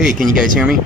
Hey, can you guys hear me?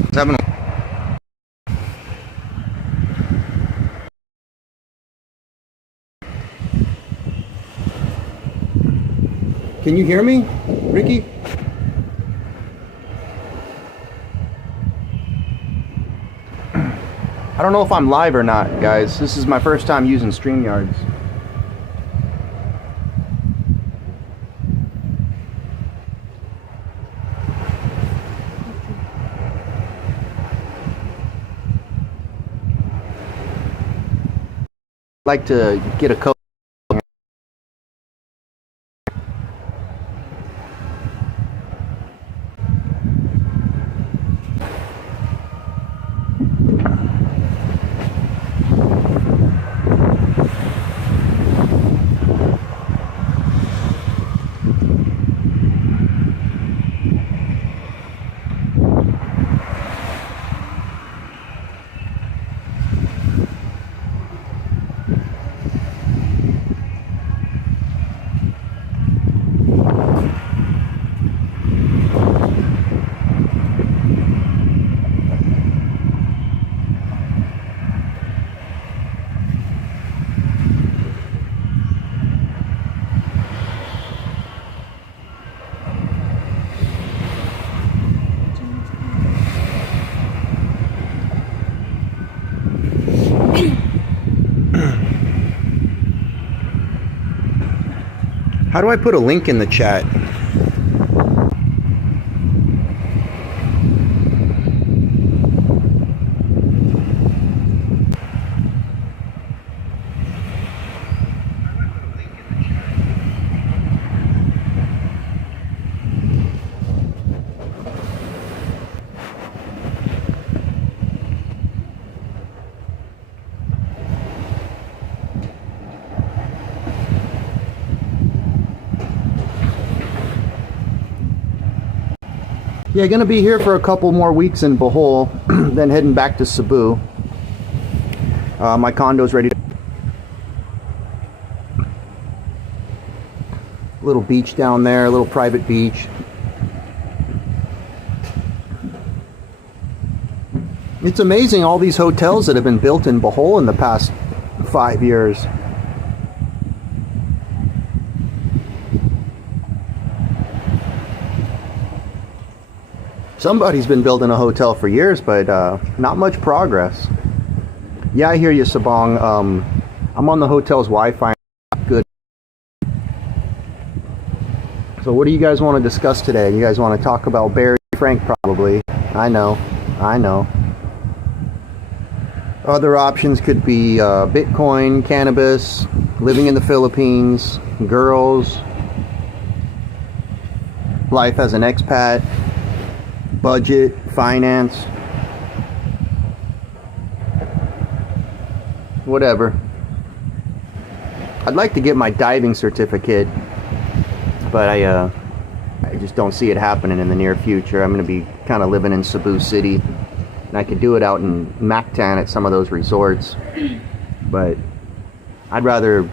What's happening? Can you hear me, Ricky? I don't know if I'm live or not, guys. This is my first time using StreamYards. I'd like to get a code. How do I put a link in the chat? Yeah, gonna be here for a couple more weeks in Bohol, then heading back to Cebu. My condo's ready to... Little beach down there, a little private beach. It's amazing all these hotels that have been built in Bohol in the past 5 years. Somebody's been building a hotel for years, but not much progress. Yeah, I hear you, Sabong. I'm on the hotel's Wi-Fi. Good. So what do you guys want to discuss today? You guys want to talk about Barry Frank, probably. I know. Other options could be Bitcoin, cannabis, living in the Philippines, girls, life as an expat, budget, finance, whatever. I'd like to get my diving certificate, but I just don't see it happening in the near future. I'm going to be kind of living in Cebu City, and I could do it out in Mactan at some of those resorts, but I'd rather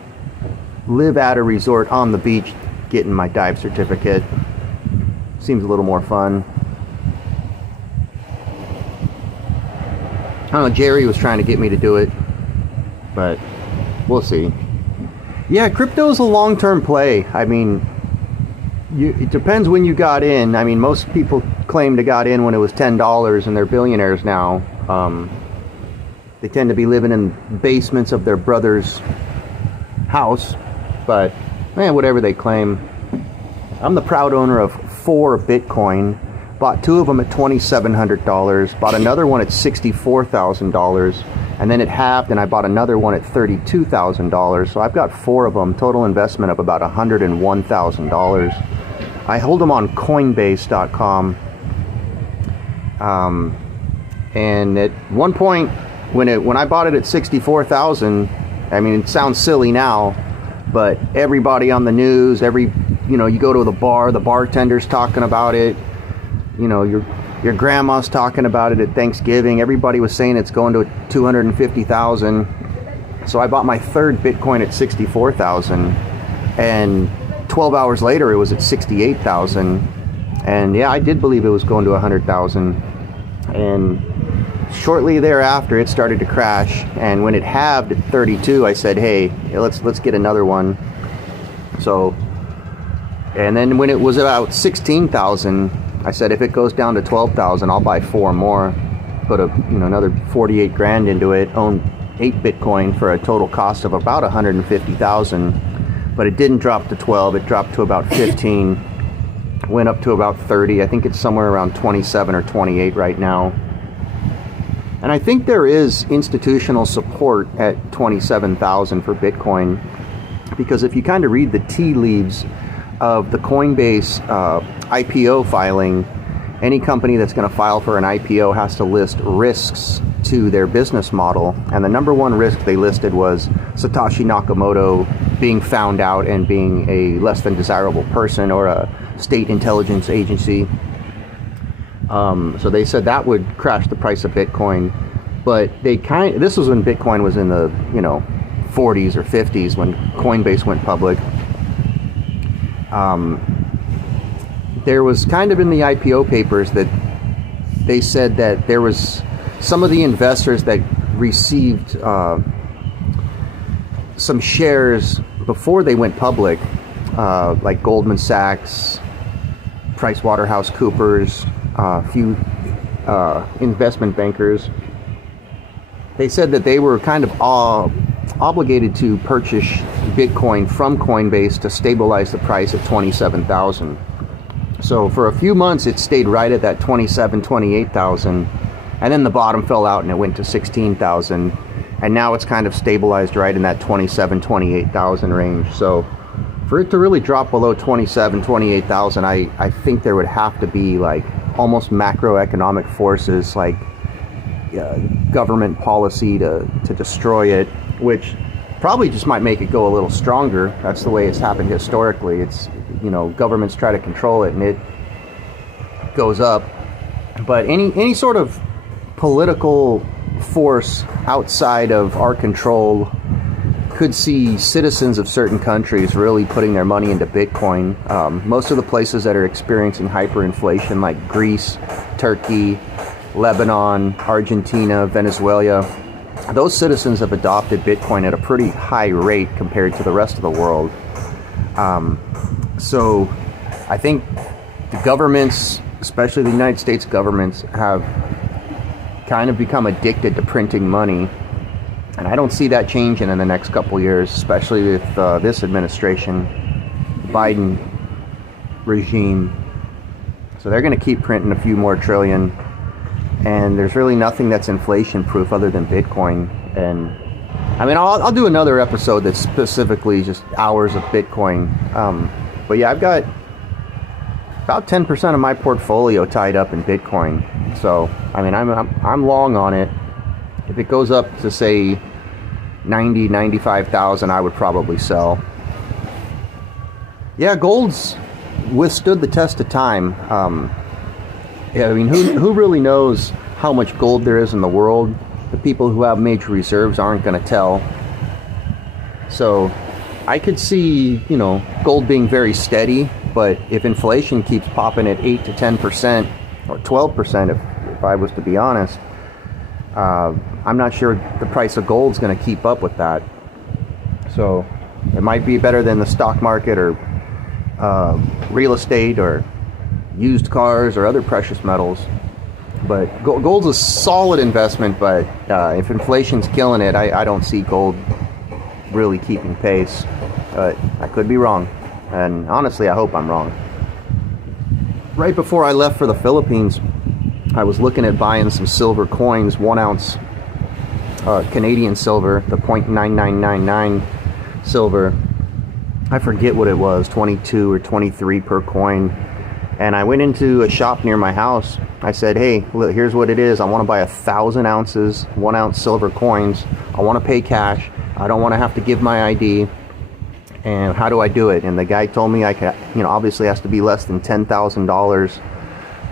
live at a resort on the beach getting my dive certificate. Seems a little more fun. I don't know, Jerry was trying to get me to do it, but we'll see. Yeah, crypto is a long-term play. I mean, it depends when you got in. I mean, most people claim to got in when it was $10 and they're billionaires now. They tend to be living in basements of their brother's house, but man, whatever they claim. I'm the proud owner of 4 Bitcoin. Bought 2 of them at $2,700. Bought another one at $64,000, and then it halved, and I bought another one at $32,000. So I've got 4 of them. Total investment of about $101,000. I hold them on Coinbase.com. And at one point, when I bought it at $64,000, I mean, it sounds silly now, but everybody on the news, you go to the bar, the bartender's talking about it. You know, your grandma's talking about it at Thanksgiving. Everybody was saying it's going to 250,000. So I bought my 3rd Bitcoin at 64,000, and 12 hours later it was at 68,000. And yeah, I did believe it was going to 100,000. And shortly thereafter, it started to crash. And when it halved at 32, I said, "Hey, let's get another one." So, and then when it was about 16,000. I said, if it goes down to 12,000, I'll buy 4 more, put another 48 grand into it, own 8 Bitcoin for a total cost of about 150,000. But it didn't drop to 12, it dropped to about 15, went up to about 30. I think it's somewhere around 27 or 28 right now. And I think there is institutional support at 27,000 for Bitcoin, because if you kind of read the tea leaves of the Coinbase IPO filing, any company that's going to file for an IPO has to list risks to their business model. And the number 1 risk they listed was Satoshi Nakamoto being found out and being a less than desirable person or a state intelligence agency. So they said that would crash the price of Bitcoin. But this was when Bitcoin was in the 40s or 50s when Coinbase went public. There was kind of in the IPO papers that they said that there was some of the investors that received some shares before they went public, like Goldman Sachs, PricewaterhouseCoopers, a few investment bankers. They said that they were kind of obligated to purchase Bitcoin from Coinbase to stabilize the price at 27,000. So for a few months it stayed right at that 27, 28,000, and then the bottom fell out and it went to 16,000, and now it's kind of stabilized right in that 27, 28,000 range. So for it to really drop below 27, 28,000, I think there would have to be like almost macroeconomic forces, like government policy to destroy it, which probably just might make it go a little stronger. That's the way it's happened historically. It's, governments try to control it and it goes up. But any sort of political force outside of our control could see citizens of certain countries really putting their money into Bitcoin. Most of the places that are experiencing hyperinflation, like Greece, Turkey, Lebanon, Argentina, Venezuela, those citizens have adopted Bitcoin at a pretty high rate compared to the rest of the world. So I think the governments, especially the United States governments, have kind of become addicted to printing money. And I don't see that changing in the next couple years, especially with this administration, Biden regime. So they're going to keep printing a few more trillion. And there's really nothing that's inflation proof other than Bitcoin. And I mean, I'll do another episode that's specifically just hours of Bitcoin. But yeah, I've got about 10% of my portfolio tied up in Bitcoin. So I mean, I'm long on it. If it goes up to say 90, 95,000, I would probably sell. Yeah, gold's withstood the test of time. Yeah, I mean, who really knows how much gold there is in the world? The people who have major reserves aren't going to tell. So I could see, you know, gold being very steady, but if inflation keeps popping at 8 to 10% or 12%, if I was to be honest, I'm not sure the price of gold's going to keep up with that. So it might be better than the stock market or real estate or used cars or other precious metals. But gold's a solid investment, but if inflation's killing it, I don't see gold really keeping pace. I could be wrong, and honestly I hope I'm wrong. Right before I left for the Philippines, I was looking at buying some silver coins, 1 ounce Canadian silver, the 0.9999 silver. I forget what it was, 22 or 23 per coin. And I went into a shop near my house. I said, hey, look, here's what it is. I want to buy 1,000 ounces, 1 ounce silver coins. I want to pay cash. I don't want to have to give my ID. And how do I do it? And the guy told me I could, you know, obviously it has to be less than $10,000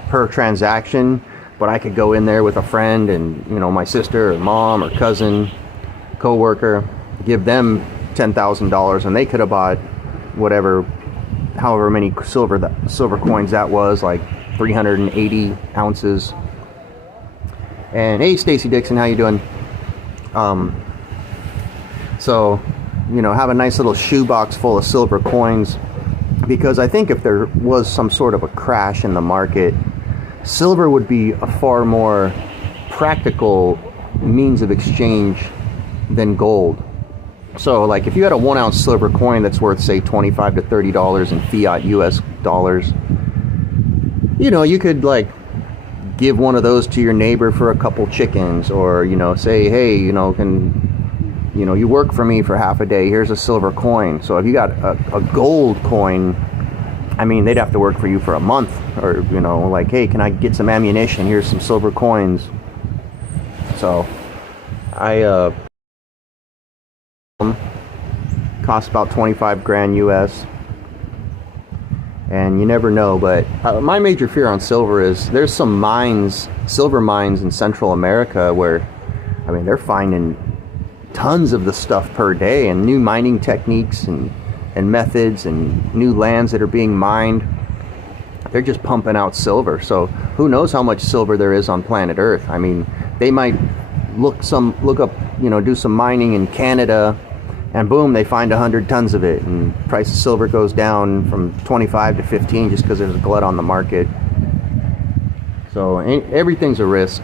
per transaction. But I could go in there with a friend and, you know, my sister or mom or cousin, co-worker, give them $10,000 and they could have bought whatever, however many silver coins that was, like 380 ounces. And hey, Stacy Dixon, how you doing? So, you know, have a nice little shoebox full of silver coins, because I think if there was some sort of a crash in the market, silver would be a far more practical means of exchange than gold. So like if you had a 1 ounce silver coin that's worth say $25 to $30 in fiat US dollars, you know, you could like give one of those to your neighbor for a couple chickens, or, you know, say, hey, you know, you work for me for half a day, here's a silver coin. So if you got a gold coin, I mean, they'd have to work for you for a month, or, you know, like, hey, can I get some ammunition? Here's some silver coins. So cost about 25 grand US, and you never know. But my major fear on silver is there's some mines, silver mines in Central America where, I mean, they're finding tons of the stuff per day, and new mining techniques and methods and new lands that are being mined. They're just pumping out silver. So who knows how much silver there is on planet Earth. I mean, they might look up, you know, do some mining in Canada, and boom, they find 100 tons of it, and price of silver goes down from 25 to 15 just because there's a glut on the market. So everything's a risk.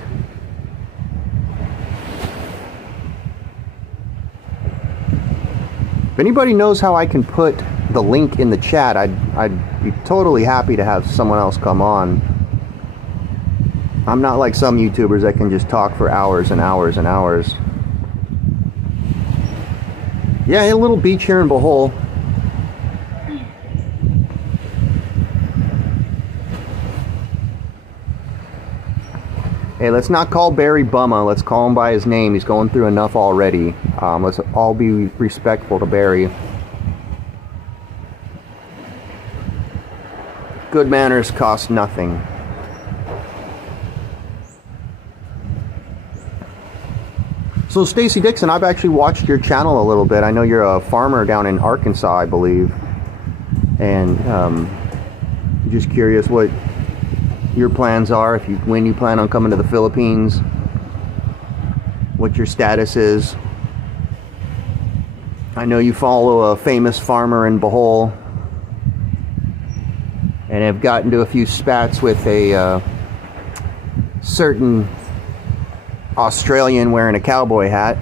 If anybody knows how I can put the link in the chat, I'd be totally happy to have someone else come on. I'm not like some YouTubers that can just talk for hours and hours and hours. Yeah, a little beach here in Bohol. Hey, let's not call Barry Bumma. Let's call him by his name. He's going through enough already. Let's all be respectful to Barry. Good manners cost nothing. So Stacy Dixon, I've actually watched your channel a little bit. I know you're a farmer down in Arkansas, I believe. And just curious what your plans are, when you plan on coming to the Philippines, what your status is. I know you follow a famous farmer in Bohol, and have gotten into a few spats with a certain Australian wearing a cowboy hat.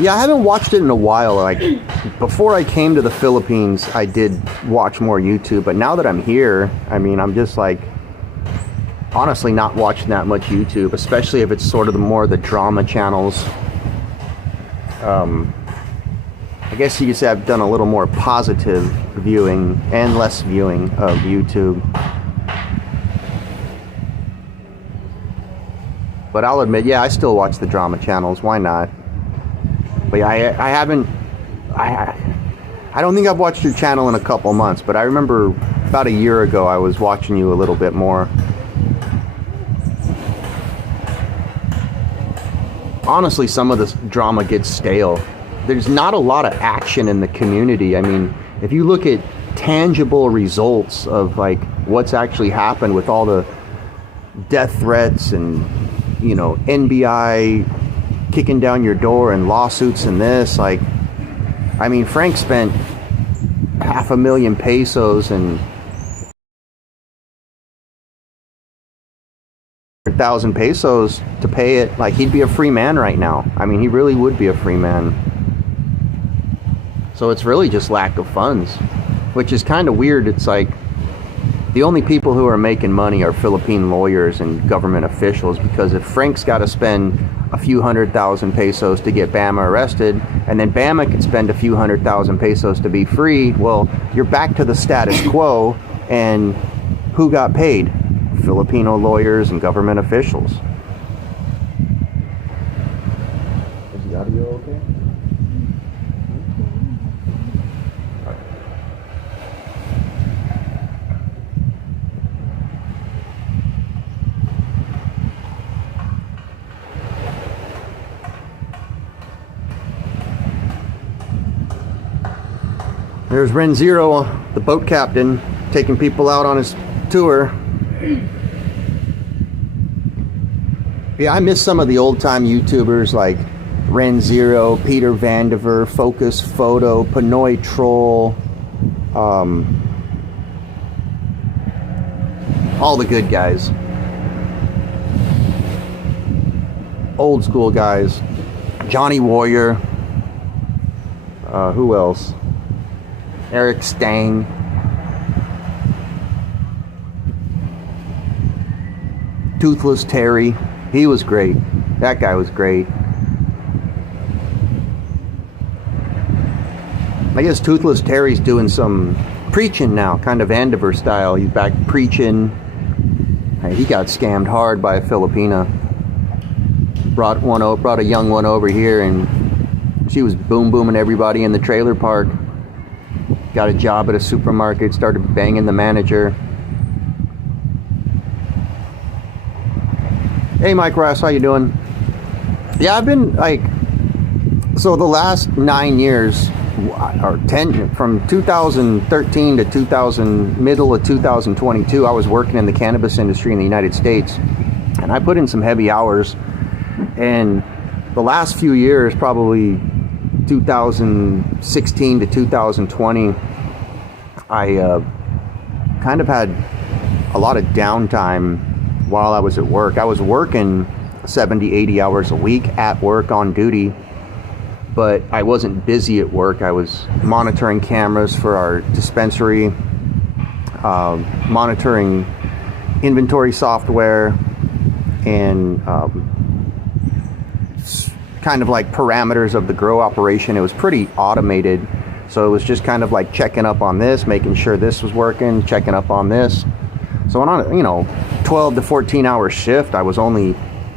Yeah, I haven't watched it in a while. Like, before I came to the Philippines, I did watch more YouTube, but now that I'm here, I mean, I'm just like, honestly not watching that much YouTube, especially if it's sort of the drama channels. I guess you could say I've done a little more positive viewing and less viewing of YouTube. But I'll admit, yeah, I still watch the drama channels. Why not? But yeah, I haven't. I don't think I've watched your channel in a couple months, but I remember about a year ago I was watching you a little bit more. Honestly, some of this drama gets stale. There's not a lot of action in the community. I mean, if you look at tangible results of like what's actually happened with all the death threats and, you know, NBI kicking down your door and lawsuits and this, like, I mean, Frank spent $500,000 pesos and 1,000 pesos to pay it. Like, he'd be a free man right now. I mean, he really would be a free man. So it's really just lack of funds, which is kind of weird. It's like the only people who are making money are Philippine lawyers and government officials, because if Frank's got to spend a few 100,000 pesos to get Bama arrested, and then Bama can spend a few 100,000 pesos to be free, well, you're back to the status quo. And who got paid? Filipino lawyers and government officials. Is the audio okay? There's Ren Zero, the boat captain, taking people out on his tour. Yeah, I miss some of the old-time YouTubers like Ren Zero, Peter Vandiver, Focus Photo, Pinoy Troll, all the good guys. Old school guys. Johnny Warrior. Who else? Eric Stang. Toothless Terry. He was great. That guy was great. I guess Toothless Terry's doing some preaching now, kind of Vandiver style. He's back preaching. Hey, he got scammed hard by a Filipina. Brought a young one over here, and she was booming everybody in the trailer park. Got a job at a supermarket, started banging the manager. Hey Mike Ross, how you doing? Yeah, I've been like, so the last 9 years, or 10, from 2013 to middle of 2022, I was working in the cannabis industry in the United States, and I put in some heavy hours. And the last few years, probably 2016 to 2020, I kind of had a lot of downtime while I was at work. I was working 70, 80 hours a week at work on duty, but I wasn't busy at work. I was monitoring cameras for our dispensary, monitoring inventory software, and kind of like parameters of the grow operation. It was pretty automated, so it was just kind of like checking up on this, making sure this was working, checking up on this. So on a 12 to 14 hour shift, I was only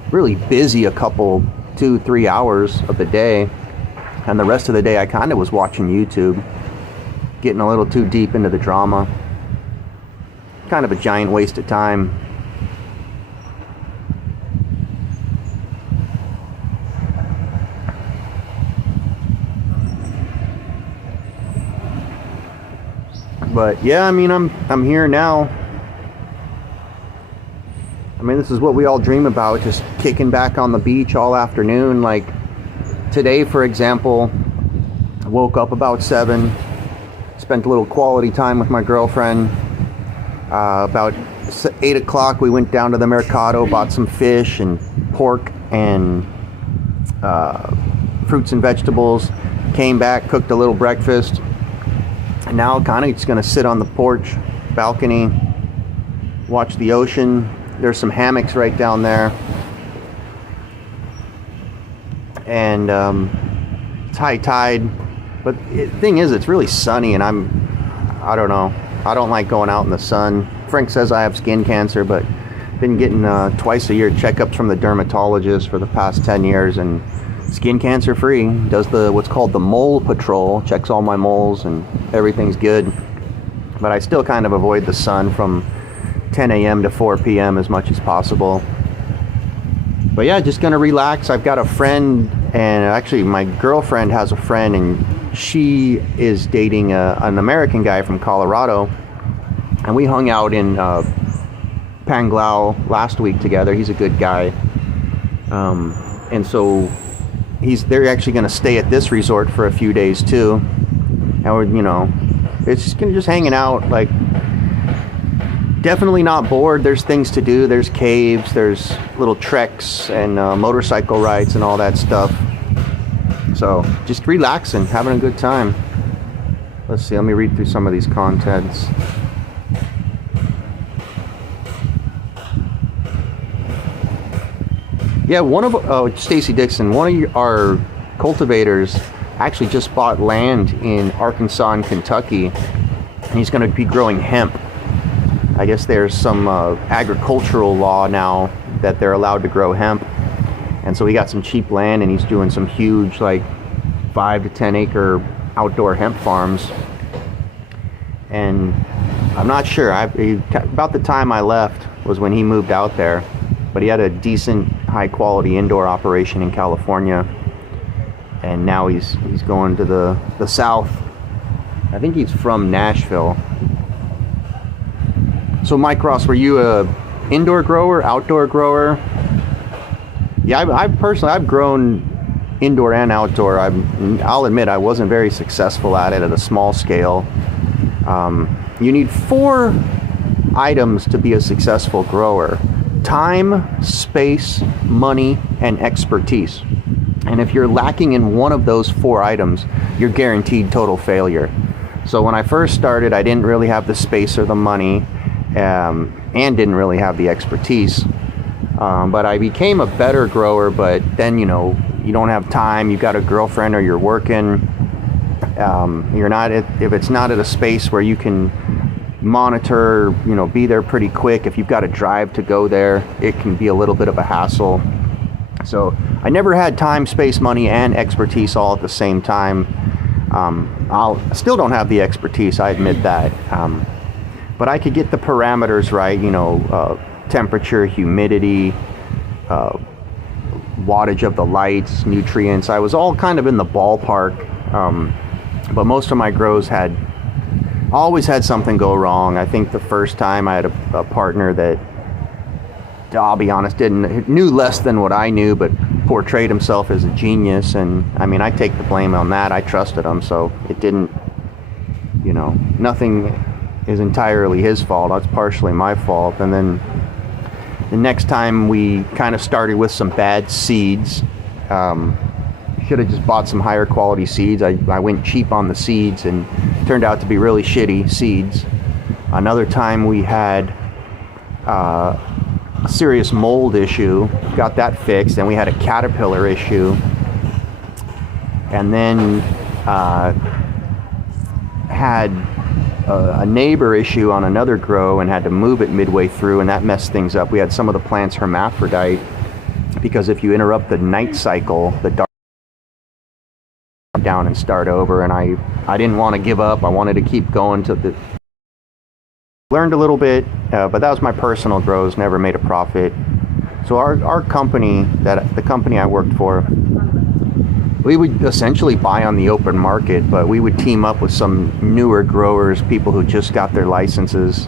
really busy a couple 2-3 hours of the day, and the rest of the day I kind of was watching YouTube, getting a little too deep into the drama. Kind of a giant waste of time. But yeah, I mean, I'm here now. I mean, this is what we all dream about, just kicking back on the beach all afternoon. Like today, for example, I woke up about 7, spent a little quality time with my girlfriend. About 8 o'clock, we went down to the Mercado, bought some fish and pork and fruits and vegetables, came back, cooked a little breakfast. And now kind of just going to sit on the porch, balcony, watch the ocean. There's some hammocks right down there. And It's high tide, but the thing is, it's really sunny, and I don't know. I don't like going out in the sun. Frank says I have skin cancer, but been getting twice a year checkups from the dermatologist for the past 10 years, and skin cancer free. Does what's called the mole patrol, checks all my moles, and everything's good. But I still kind of avoid the sun from 10 a.m. to 4 p.m. as much as possible. But yeah, just gonna relax. I've got a friend, and actually my girlfriend has a friend, and she is dating an American guy from Colorado, and we hung out in Panglao last week together. He's a good guy, and so they're actually going to stay at this resort for a few days too, and we're, it's just hanging out. Like, definitely not bored. There's things to do. There's caves, there's little treks, and motorcycle rides and all that stuff. So just relaxing, having a good time. Let's see, let me read through some of these contents. Yeah, Stacy Dixon, one of our cultivators actually just bought land in Arkansas and Kentucky, and he's going to be growing hemp. I guess there's some agricultural law now that they're allowed to grow hemp, and so he got some cheap land, and he's doing some huge, like 5 to 10 acre outdoor hemp farms. And I'm not sure, about the time I left was when he moved out there, but he had a decent high quality indoor operation in California, and now he's going to the south. I think he's from Nashville. So Mike Ross, were you a indoor grower, outdoor grower? Yeah, I've grown indoor and outdoor. I'll admit I wasn't very successful at it at a small scale. You need 4 items to be a successful grower: time, space, money, and expertise. And if you're lacking in one of those 4 items, you're guaranteed total failure. So when I first started, I didn't really have the space or the money, and didn't really have the expertise. But I became a better grower, but then, you don't have time, you've got a girlfriend, or you're working. If it's not at a space where you can monitor, be there pretty quick, if you've got to drive to go there, it can be a little bit of a hassle. So I never had time, space, money, and expertise all at the same time. I still don't have the expertise, I admit that. But I could get the parameters right, temperature, humidity, wattage of the lights, nutrients. I was all kind of in the ballpark, but most of my grows always had something go wrong. I think the first time I had a partner that, I'll be honest, knew less than what I knew, but portrayed himself as a genius. And I mean, I take the blame on that. I trusted him, so it didn't, nothing is entirely his fault. That's partially my fault. And then the next time we kind of started with some bad seeds. Should have just bought some higher quality seeds. I went cheap on the seeds and turned out to be really shitty seeds. Another time we had a serious mold issue, got that fixed, and we had a caterpillar issue, and then had a neighbor issue on another grow and had to move it midway through, and that messed things up. We had some of the plants hermaphrodite, because if you interrupt the night cycle, the dark down and start over, and I didn't want to give up. I wanted to keep going learned a little bit, but that was my personal grows, never made a profit. So our company, the company I worked for, we would essentially buy on the open market, but we would team up with some newer growers, people who just got their licenses,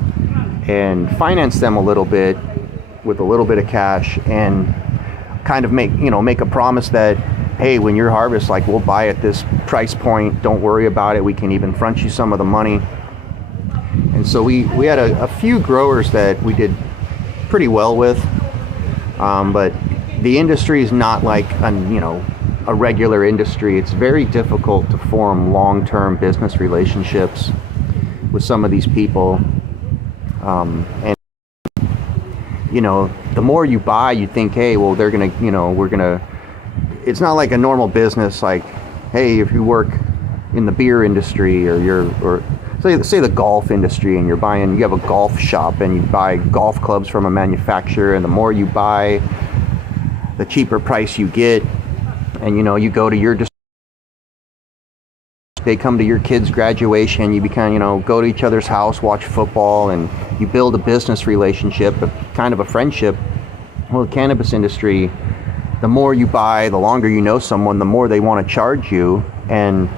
and finance them a little bit with a little bit of cash, and kind of make a promise that, hey, when your harvest, we'll buy at this price point, don't worry about it, we can even front you some of the money. And so we had a few growers that we did pretty well with, but the industry is not like a regular industry. It's very difficult to form long-term business relationships with some of these people, and the more you buy, you think, hey, well, they're gonna, we're gonna. It's not like a normal business, like hey, if you work in the beer industry, or say the golf industry, and you have a golf shop and you buy golf clubs from a manufacturer, and the more you buy, the cheaper price you get. And you go to they come to your kid's graduation, you go to each other's house, watch football, and you build a business relationship, kind of a friendship. Well, the cannabis industry, the more you buy, the longer you know someone, the more they want to charge you. And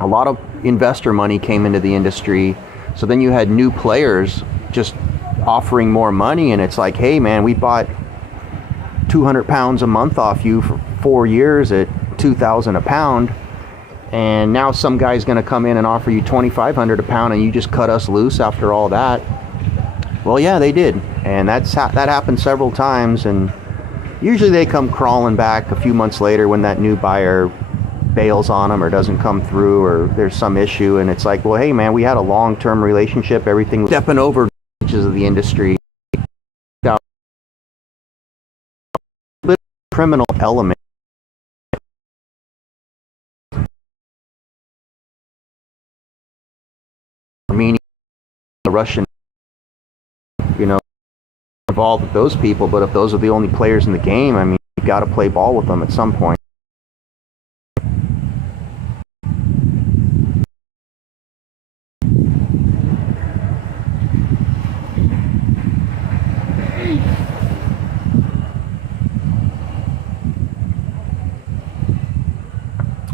a lot of investor money came into the industry. So then you had new players just offering more money, and it's like, hey man, we bought 200 pounds a month off you for 4 years at $2,000 a pound, and now some guy's going to come in and offer you $2,500 a pound, and you just cut us loose after all that. Well, yeah, they did, and that happened several times, and usually they come crawling back a few months later when that new buyer bails on them or doesn't come through, or there's some issue, and it's like, well, hey man, we had a long-term relationship, everything was stepping over edges of the industry. Got a bit of criminal element. Armenia, the Russian, involved with those people, but if those are the only players in the game, I mean, you got to play ball with them at some point.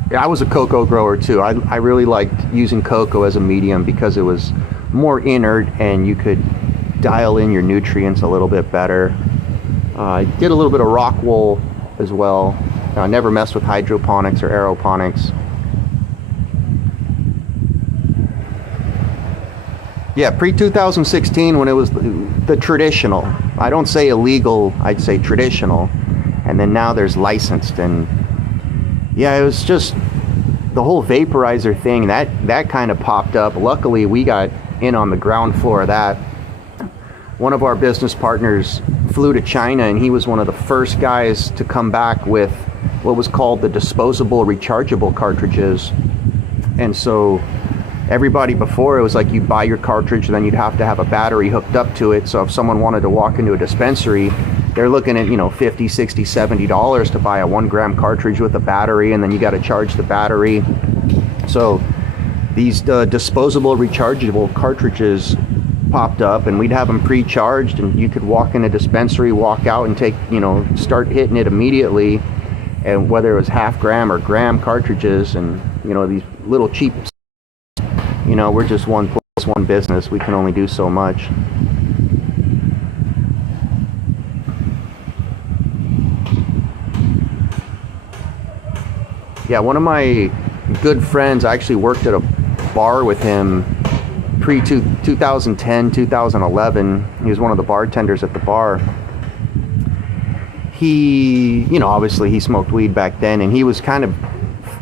Yeah, I was a cocoa grower too. I really liked using cocoa as a medium because it was more inert and you could dial in your nutrients a little bit better. I did a little bit of rock wool as well. I never messed with hydroponics or aeroponics. Yeah, pre-2016, when it was the traditional. I don't say illegal, I'd say traditional. And then now there's licensed, and yeah, it was just the whole vaporizer thing that kind of popped up. Luckily, we got in on the ground floor of that. One of our business partners flew to China, and he was one of the first guys to come back with what was called the disposable rechargeable cartridges. And so everybody before, it was like you'd buy your cartridge and then you'd have to have a battery hooked up to it. So if someone wanted to walk into a dispensary, they're looking at, $50, $60, $70 to buy a 1 gram cartridge with a battery, and then you got to charge the battery. So these disposable rechargeable cartridges popped up, and we'd have them pre-charged, and you could walk in a dispensary, walk out, and take, start hitting it immediately. And whether it was half gram or gram cartridges, and these little cheap, we're just one plus one business. We can only do so much. Yeah, one of my good friends, I actually worked at a bar with him pre-2010, 2011. He was one of the bartenders at the bar. He, obviously he smoked weed back then, and he was kind of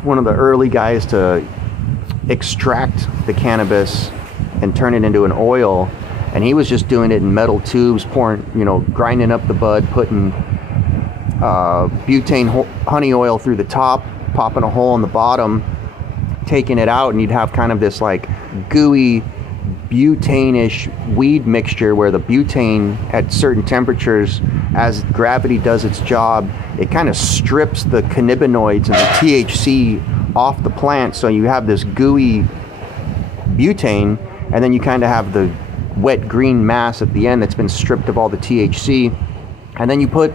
one of the early guys to extract the cannabis and turn it into an oil. And he was just doing it in metal tubes, pouring, grinding up the bud, putting butane honey oil through the top, popping a hole in the bottom, taking it out, and you'd have kind of this like gooey butane-ish weed mixture where the butane at certain temperatures, as gravity does its job, it kind of strips the cannabinoids and the THC off the plant, so you have this gooey butane, and then you kind of have the wet green mass at the end that's been stripped of all the THC. And then you put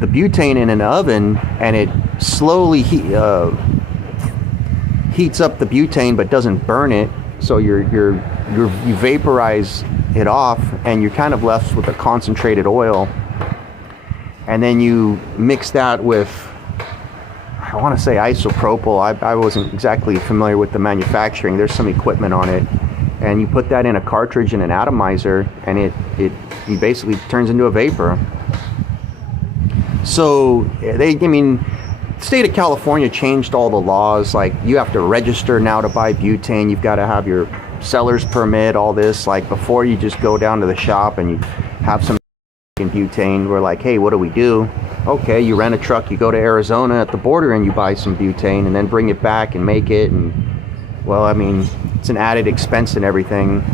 the butane in an oven, and it slowly heats up the butane but doesn't burn it, so you vaporize it off, and you're kind of left with a concentrated oil. And then you mix that with, I want to say isopropyl. I wasn't exactly familiar with the manufacturing. There's some equipment on it, and you put that in a cartridge in an atomizer, and it basically turns into a vapor. So the state of California changed all the laws. Like, you have to register now to buy butane. You've got to have your seller's permit, all this. Like, before, you just go down to the shop and you have some butane. We're like, hey, what do we do? okay, you rent a truck, you go to Arizona at the border and you buy some butane and then bring it back and make it. And well, I mean, it's an added expense and everything.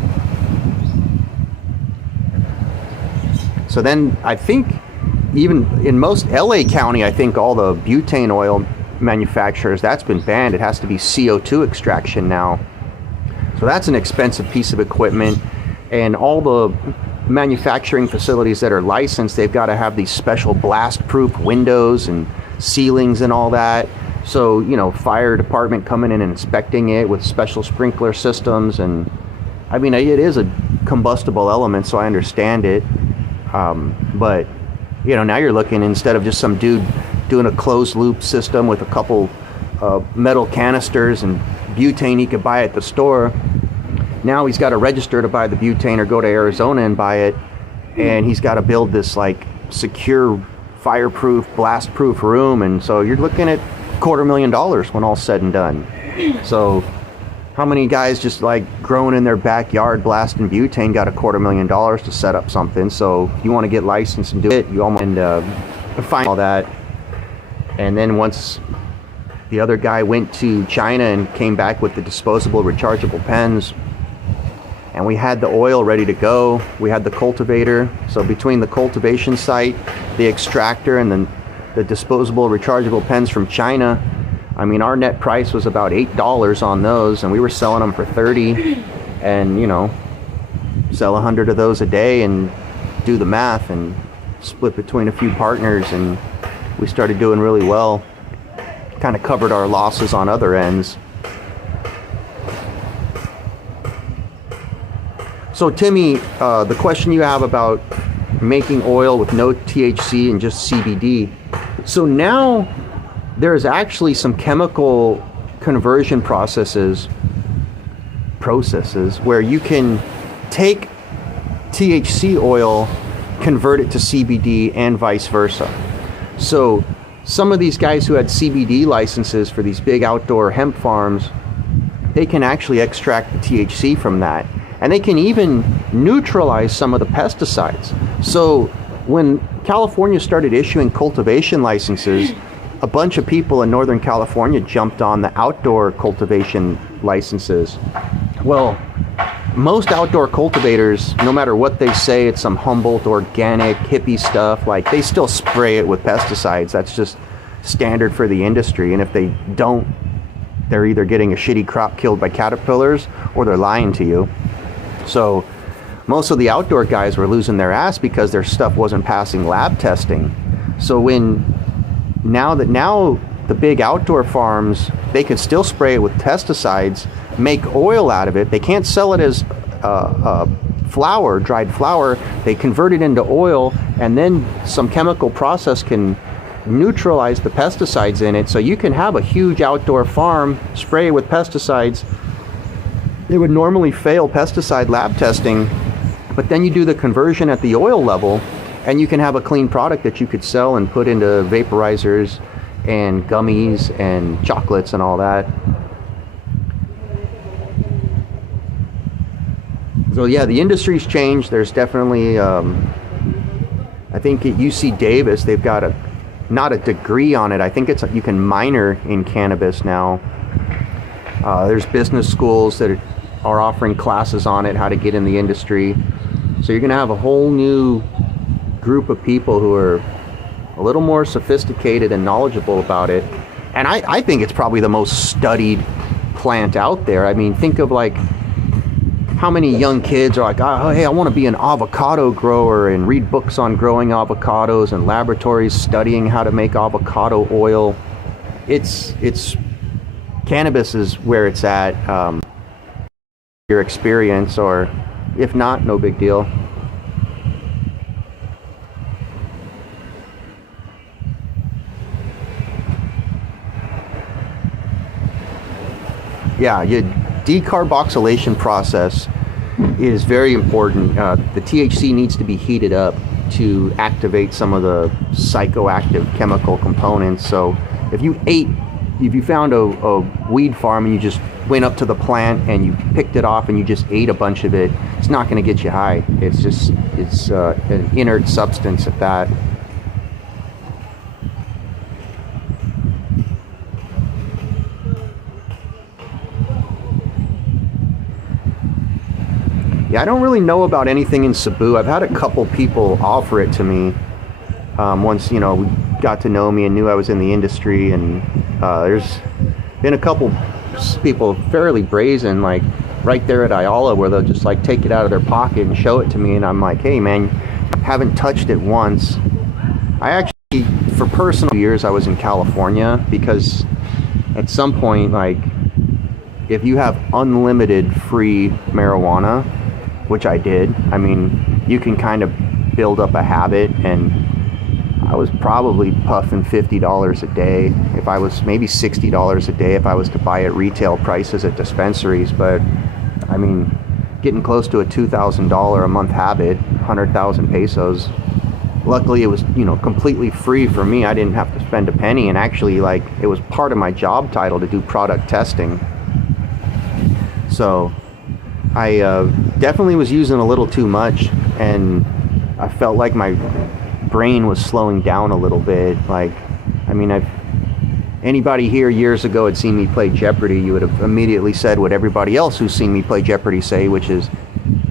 So then I think even in most LA County, I think all the butane oil manufacturers, that's been banned. It has to be CO2 extraction now. So that's an expensive piece of equipment. And all the manufacturing facilities that are licensed, they've got to have these special blast-proof windows and ceilings and all that. So, you know, fire department coming in and inspecting it with special sprinkler systems. And I mean, it is a combustible element, so I understand it. But, you know, now you're looking, instead of just some dude doing a closed loop system with a couple metal canisters and butane he could buy at the store, now he's got to register to buy the butane or go to Arizona and buy it. And he's got to build this like secure, fireproof, blast-proof room. And so you're looking at $250,000 when all's said and done. So how many guys just like growing in their backyard blasting butane got $250,000 to set up something? So if you want to get licensed and do it, you almost find all that. And then once the other guy went to China and came back with the disposable rechargeable pens, and we had the oil ready to go, we had the cultivator. So between the cultivation site, the extractor, and then the disposable rechargeable pens from China, I mean, our net price was about $8 on those, and we were selling them for $30. And, you know, sell 100 of those a day and do the math and split between a few partners, and we started doing really well. Kind of covered our losses on other ends. So Timmy, the question you have about making oil with no THC and just CBD. So now there's actually some chemical conversion processes where you can take THC oil, convert it to CBD, and vice versa. So some of these guys who had CBD licenses for these big outdoor hemp farms, they can actually extract the THC from that. And they can even neutralize some of the pesticides. So when California started issuing cultivation licenses, a bunch of people in Northern California jumped on the outdoor cultivation licenses. Well, most outdoor cultivators, no matter what they say, it's some Humboldt organic hippie stuff, like they still spray it with pesticides. That's just standard for the industry. And if they don't, they're either getting a shitty crop killed by caterpillars or they're lying to you. So most of the outdoor guys were losing their ass because their stuff wasn't passing lab testing. So now the big outdoor farms, they can still spray it with pesticides, make oil out of it. They can't sell it as flour, dried flour. They convert it into oil, and then some chemical process can neutralize the pesticides in it. So you can have a huge outdoor farm, spray it with pesticides. They would normally fail pesticide lab testing, but then you do the conversion at the oil level, and you can have a clean product that you could sell and put into vaporizers and gummies and chocolates and all that. So yeah, the industry's changed. There's definitely, I think at UC Davis, they've got not a degree on it. I think you can minor in cannabis now. There's business schools that are offering classes on it, how to get in the industry. So you're going to have a whole new group of people who are a little more sophisticated and knowledgeable about it. And I think it's probably the most studied plant out there. I mean, think of like how many young kids are like, oh, hey, I want to be an avocado grower, and read books on growing avocados and laboratories studying how to make avocado oil. It's cannabis is where it's at. Your experience, or if not, no big deal. Yeah, your decarboxylation process is very important. The THC needs to be heated up to activate some of the psychoactive chemical components. So if you found a weed farm and you just went up to the plant and you picked it off and you just ate a bunch of it, it's not going to get you high. It's an inert substance at that. Yeah, I don't really know about anything in Cebu. I've had a couple people offer it to me. Once, you know, we got to know me and knew I was in the industry, and there's been a couple people fairly brazen, like right there at Ayala, where they'll just like take it out of their pocket and show it to me, and I'm like, hey man, haven't touched it once. I actually, for personal years, I was in California, because at some point, like, if you have unlimited free marijuana, which I did, I mean, you can kind of build up a habit, and I was probably puffing $50 a day, if I was, maybe $60 a day if I was to buy at retail prices at dispensaries. But I mean, getting close to a $2,000 a month habit, 100,000 pesos. Luckily it was, you know, completely free for me. I didn't have to spend a penny, and actually, like, it was part of my job title to do product testing. So I definitely was using a little too much, and I felt like my brain was slowing down a little bit. Like, I mean, anybody here years ago had seen me play Jeopardy, you would have immediately said what everybody else who's seen me play Jeopardy say, which is,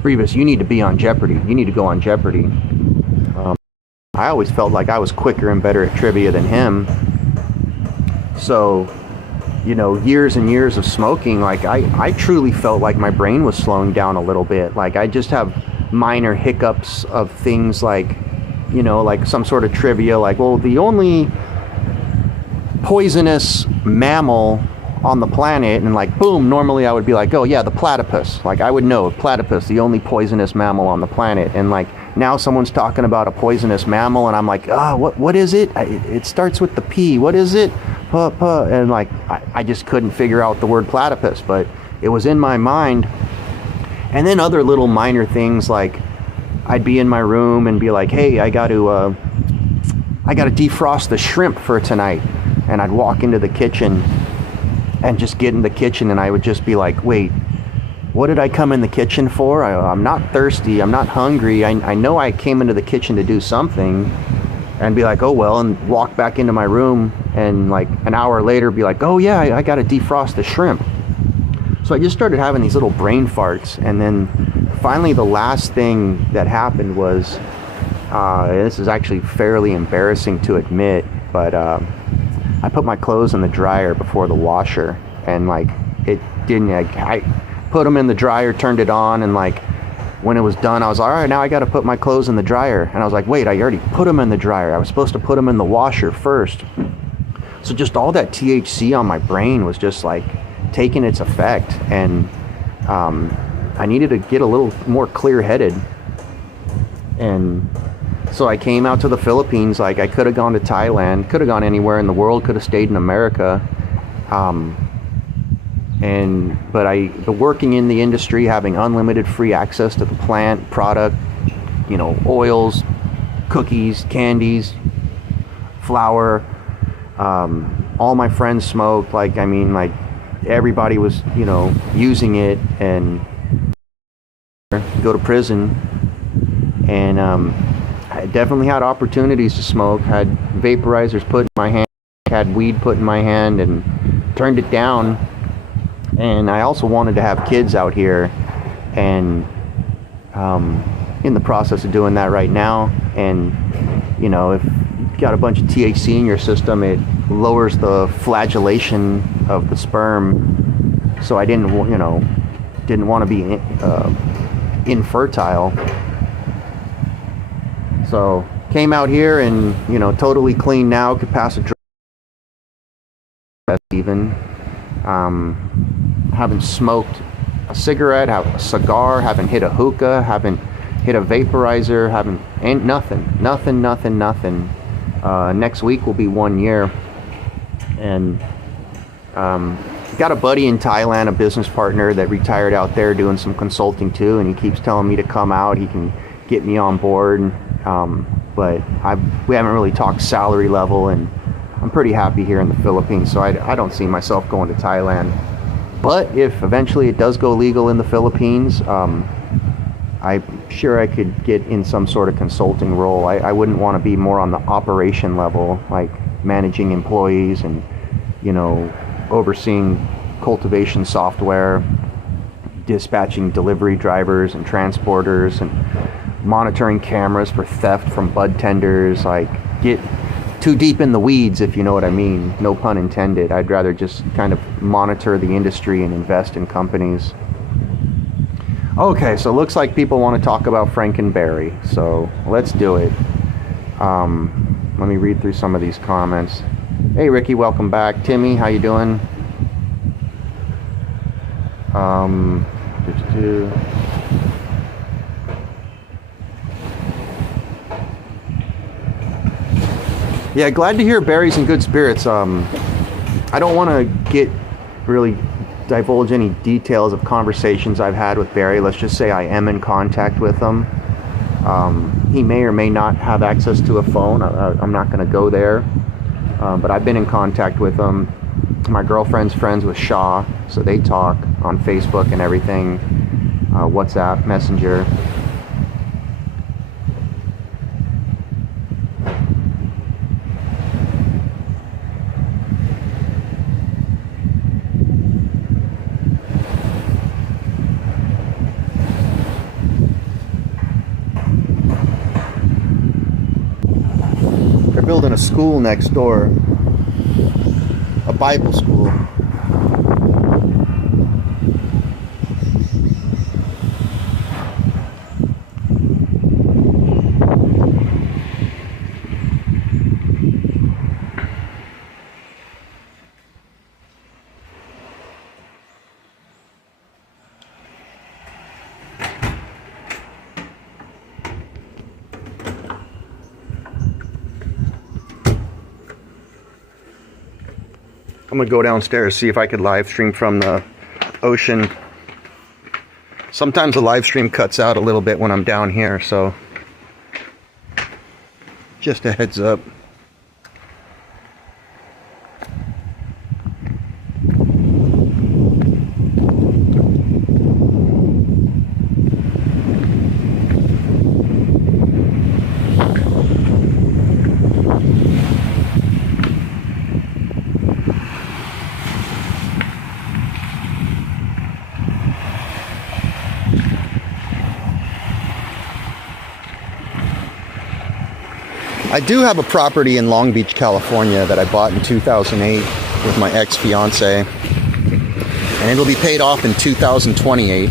Revis, you need to be on Jeopardy. You need to go on Jeopardy. I always felt like I was quicker and better at trivia than him. So, you know, years and years of smoking, like, I truly felt like my brain was slowing down a little bit. Like, I just have minor hiccups of things, like, you know, like some sort of trivia, like, well, the only poisonous mammal on the planet, and like, boom, normally I would be like, oh yeah, the platypus. Like, I would know, platypus, the only poisonous mammal on the planet. And like, now someone's talking about a poisonous mammal, and I'm like, what is it? It starts with the P. What is it? And like, I just couldn't figure out the word platypus, but it was in my mind. And then other little minor things, like, I'd be in my room and be like, hey, I got to defrost the shrimp for tonight. And I'd walk into the kitchen and just get in the kitchen, and I would just be like, wait, what did I come in the kitchen for? I'm not thirsty, I'm not hungry, I know I came into the kitchen to do something. And be like, oh well, and walk back into my room, and like an hour later be like, oh yeah, I gotta defrost the shrimp. So I just started having these little brain farts. And then finally the last thing that happened was, this is actually fairly embarrassing to admit, but I put my clothes in the dryer before the washer, and like, it didn't, like, I put them in the dryer, turned it on, and like, when it was done, I was like, all right, now I got to put my clothes in the dryer. And I was like, wait, I already put them in the dryer. I was supposed to put them in the washer first. So just all that THC on my brain was just like taking its effect, and I needed to get a little more clear-headed. And so I came out to the Philippines. Like, I could have gone to Thailand, could have gone anywhere in the world, could have stayed in America. But working in the industry, having unlimited free access to the plant, product, you know, oils, cookies, candies, flour, all my friends smoked. Like, I mean, like, everybody was, you know, using it, and go to prison. And I definitely had opportunities to smoke, had vaporizers put in my hand, had weed put in my hand, and turned it down. And I also wanted to have kids out here, and in the process of doing that right now. And you know, if you've got a bunch of THC in your system, it lowers the flagellation of the sperm. So I didn't want to be infertile. So came out here, and you know, totally clean now, could pass a drug test even. Haven't smoked a cigarette, have a cigar, haven't hit a hookah, haven't hit a vaporizer, ain't nothing. Next week will be 1 year. And got a buddy in Thailand, a business partner that retired out there doing some consulting too, and he keeps telling me to come out, he can get me on board. But we haven't really talked salary level, and I'm pretty happy here in the Philippines, so I don't see myself going to Thailand. But if eventually it does go legal in the Philippines, I'm sure I could get in some sort of consulting role. I wouldn't want to be more on the operation level, like managing employees and, you know, overseeing cultivation software. dispatching delivery drivers and transporters and monitoring cameras for theft from bud tenders. Like, get too deep in the weeds, if you know what I mean. No pun intended. I'd rather just kind of monitor the industry and invest in companies. Okay, so it looks like people want to talk about Frankenberry, so let's do it. Let me read through some of these comments. Hey Ricky, welcome back. Timmy, how you doing? Yeah, glad to hear Barry's in good spirits. I don't want to divulge any details of conversations I've had with Barry. Let's just say I am in contact with him. He may or may not have access to a phone. I'm not going to go there. But I've been in contact with him. My girlfriend's friends with Shaw, so they talk on Facebook and everything. WhatsApp, Messenger. They're building a school next door, a Bible school. I'm gonna go downstairs, see if I could live stream from the ocean. Sometimes the live stream cuts out a little bit when I'm down here, so just a heads up. I do have a property in Long Beach, California that I bought in 2008 with my ex-fiance, and it'll be paid off in 2028.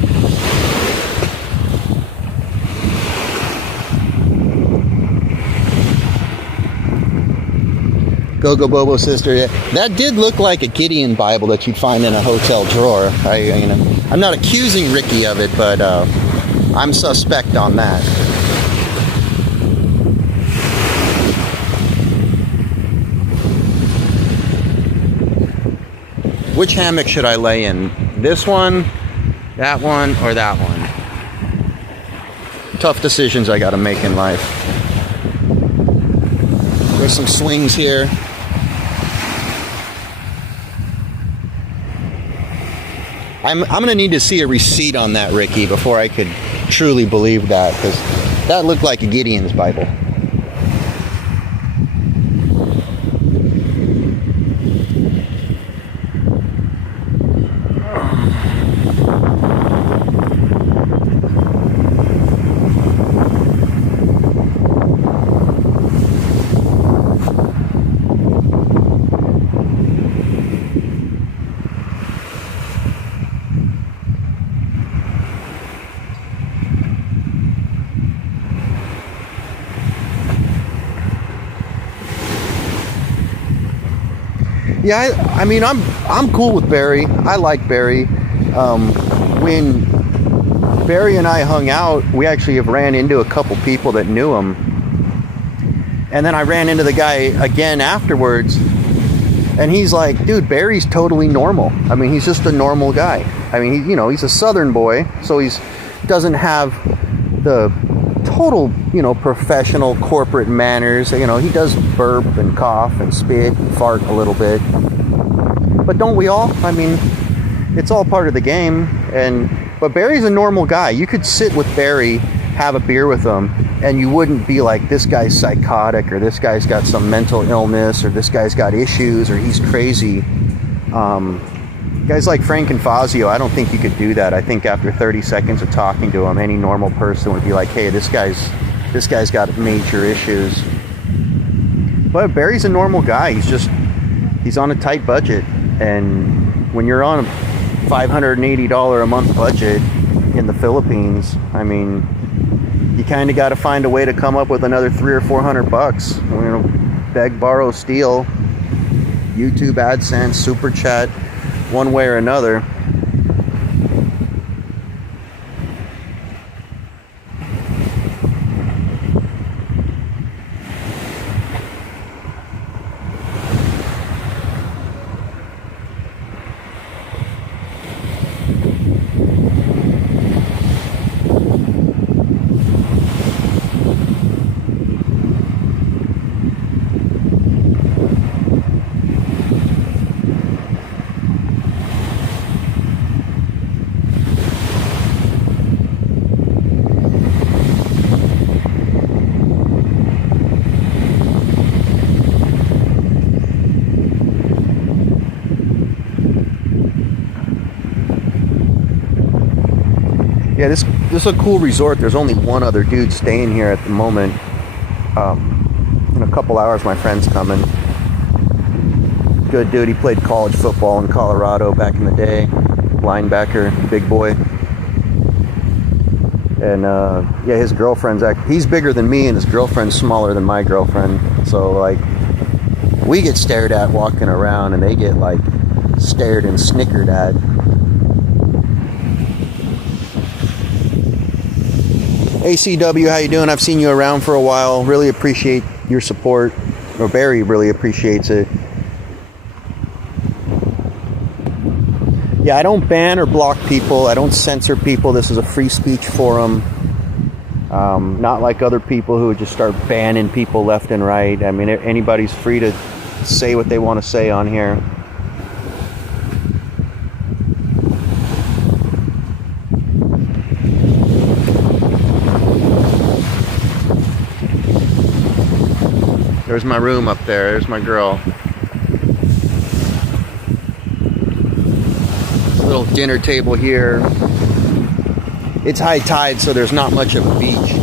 Go Bobo sister, that did look like a Gideon Bible that you'd find in a hotel drawer. I'm not accusing Ricky of it, but I'm suspect on that. Which hammock should I lay in? This one, that one, or that one? Tough decisions I gotta make in life. There's some swings here. I'm gonna need to see a receipt on that, Ricky, before I could truly believe that, because that looked like a Gideon's Bible. Yeah, I mean, I'm cool with Barry. I like Barry. When Barry and I hung out, we actually have ran into a couple people that knew him. And then I ran into the guy again afterwards, and he's like, dude, Barry's totally normal. I mean, he's just a normal guy. I mean, he's a Southern boy, so he doesn't have the total, professional corporate manners. He does burp and cough and spit and fart a little bit. But don't we all? I mean, it's all part of the game. But Barry's a normal guy. You could sit with Barry, have a beer with him, and you wouldn't be like, this guy's psychotic, or this guy's got some mental illness, or this guy's got issues, or he's crazy. Guys like Frank and Fazio, I don't think you could do that. I think after 30 seconds of talking to him, any normal person would be like, hey, this guy's got major issues. But Barry's a normal guy. He's on a tight budget. And when you're on a $580 a month budget in the Philippines, I mean, you kind of got to find a way to come up with another $300 or $400. You know, beg, borrow, steal, YouTube AdSense, Super Chat, one way or another. Yeah, this is a cool resort. There's only one other dude staying here at the moment. In a couple hours, my friend's coming. Good dude. He played college football in Colorado back in the day. Linebacker, big boy. And yeah, his girlfriend's he's bigger than me, and his girlfriend's smaller than my girlfriend. So like, we get stared at walking around, and they get like stared and snickered at. ACW, how you doing? I've seen you around for a while. Really appreciate your support. Or Barry really appreciates it. Yeah, I don't ban or block people. I don't censor people. This is a free speech forum. Not like other people who would just start banning people left and right. I mean, anybody's free to say what they want to say on here. There's my room up there. There's my girl. Little dinner table here. It's high tide, so there's not much of a beach.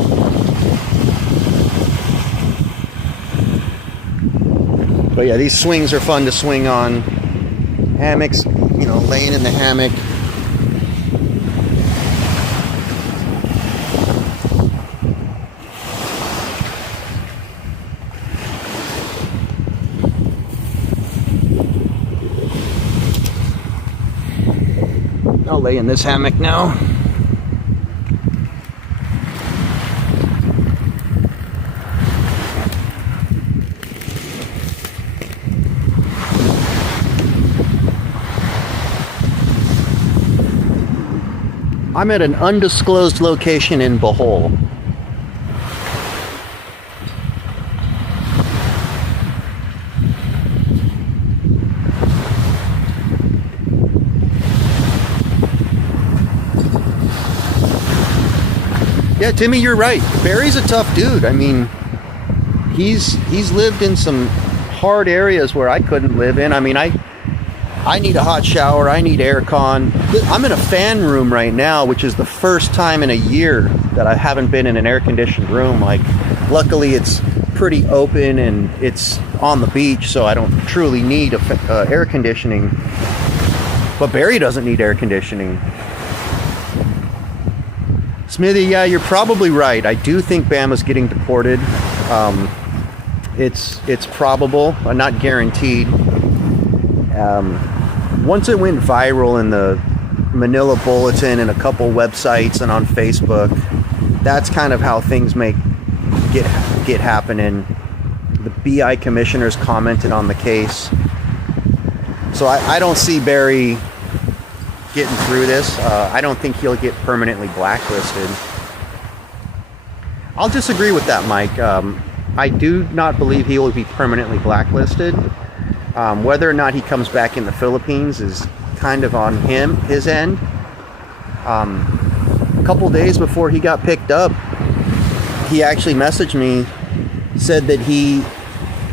But yeah, these swings are fun to swing on. Hammocks, you know, laying in the hammock. I'll lay in this hammock now. I'm at an undisclosed location in Bohol. Yeah, Timmy, you're right. Barry's a tough dude. I mean, he's lived in some hard areas where I couldn't live in. I mean, I need a hot shower. I need aircon. I'm in a fan room right now, which is the first time in a year that I haven't been in an air-conditioned room. Like, luckily, it's pretty open and it's on the beach, so I don't truly need air conditioning. But Barry doesn't need air conditioning. Smithy, yeah, you're probably right. I do think Bama's getting deported. It's probable, but not guaranteed. Once it went viral in the Manila Bulletin and a couple websites and on Facebook, that's kind of how things get happening. The BI commissioners commented on the case. So I don't see Barry getting through this. I don't think he'll get permanently blacklisted. I'll disagree with that, Mike. I do not believe he will be permanently blacklisted. Whether or not he comes back in the Philippines is kind of on his end. A couple days before he got picked up, he actually messaged me, said that he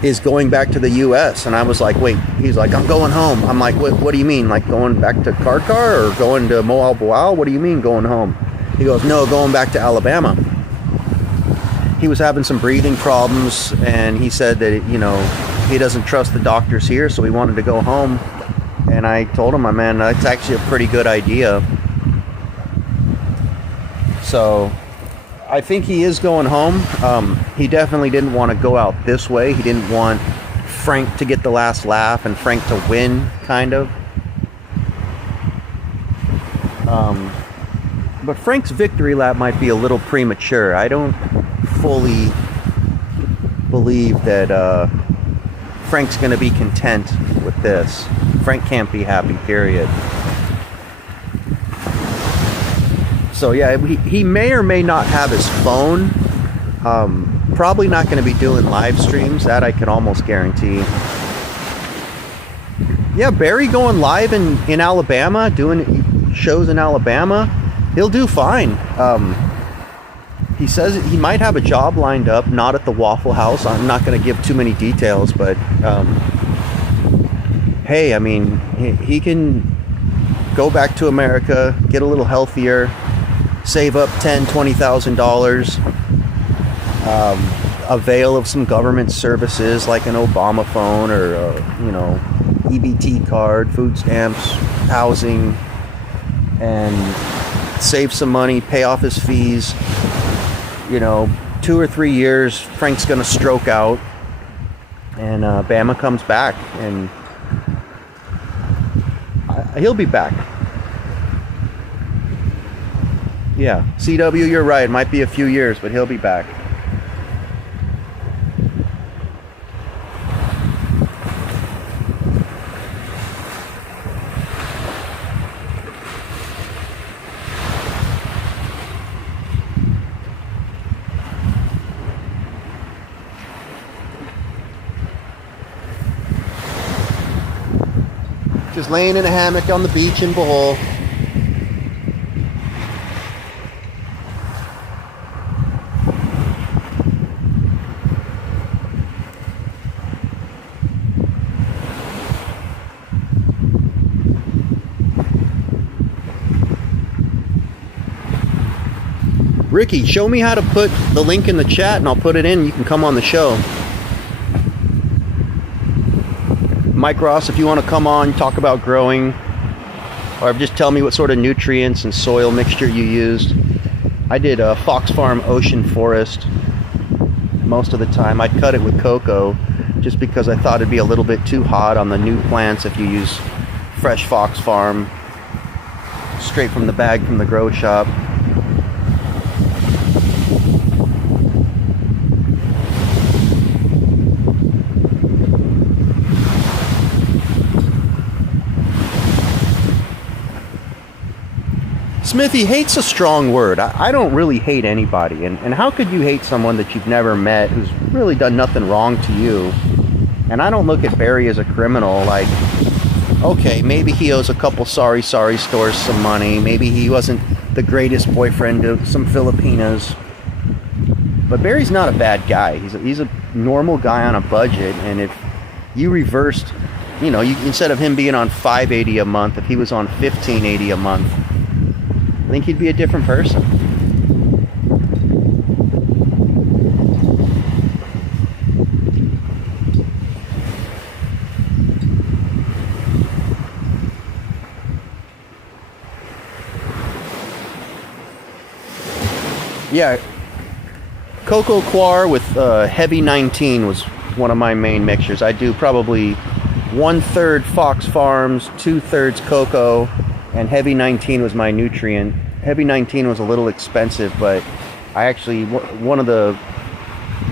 is going back to the U.S. And I was like, wait, he's like, I'm going home. I'm like, what do you mean? Like going back to Karkar or going to Moal Boal? What do you mean going home? He goes, no, going back to Alabama. He was having some breathing problems, and he said that, you know, he doesn't trust the doctors here, so he wanted to go home. And I told him, man, that's actually a pretty good idea. So I think he is going home. He definitely didn't want to go out this way. He didn't want Frank to get the last laugh and Frank to win, kind of. But Frank's victory lap might be a little premature. I don't fully believe that Frank's going to be content with this. Frank can't be happy, period. So yeah, he may or may not have his phone. Probably not going to be doing live streams. That I can almost guarantee. Yeah, Barry going live in Alabama, doing shows in Alabama. He'll do fine. He says he might have a job lined up, not at the Waffle House. I'm not going to give too many details, but hey, I mean, he can go back to America, get a little healthier, save up $10,000-$20,000, avail of some government services like an Obama phone or you know, EBT card, food stamps, housing, and save some money, pay off his fees. You know, 2 or 3 years, Frank's gonna stroke out, and Bama comes back, and he'll be back. Yeah, CW, you're right. It might be a few years, but he'll be back. Just laying in a hammock on the beach in Bohol. Ricky, show me how to put the link in the chat and I'll put it in. You can come on the show. Mike Ross, if you want to come on, talk about growing, or just tell me what sort of nutrients and soil mixture you used. I did a Fox Farm Ocean Forest most of the time. I'd cut it with cocoa just because I thought it'd be a little bit too hot on the new plants if you use fresh Fox Farm straight from the bag from the grow shop. Smithy, hate's a strong word. I don't really hate anybody. And how could you hate someone that you've never met who's really done nothing wrong to you? And I don't look at Barry as a criminal. Like, okay, maybe he owes a couple sorry stores some money. Maybe he wasn't the greatest boyfriend to some Filipinas. But Barry's not a bad guy. He's a normal guy on a budget. And if you reversed, you know, instead of him being on $580 a month, if he was on $1580 a month, I think he'd be a different person. Yeah, Cocoa Coir with Heavy 19 was one of my main mixtures. I do probably 1/3 Fox Farms, 2/3 cocoa, and Heavy 19 was my nutrient. Heavy 19 was a little expensive, but I actually, one of the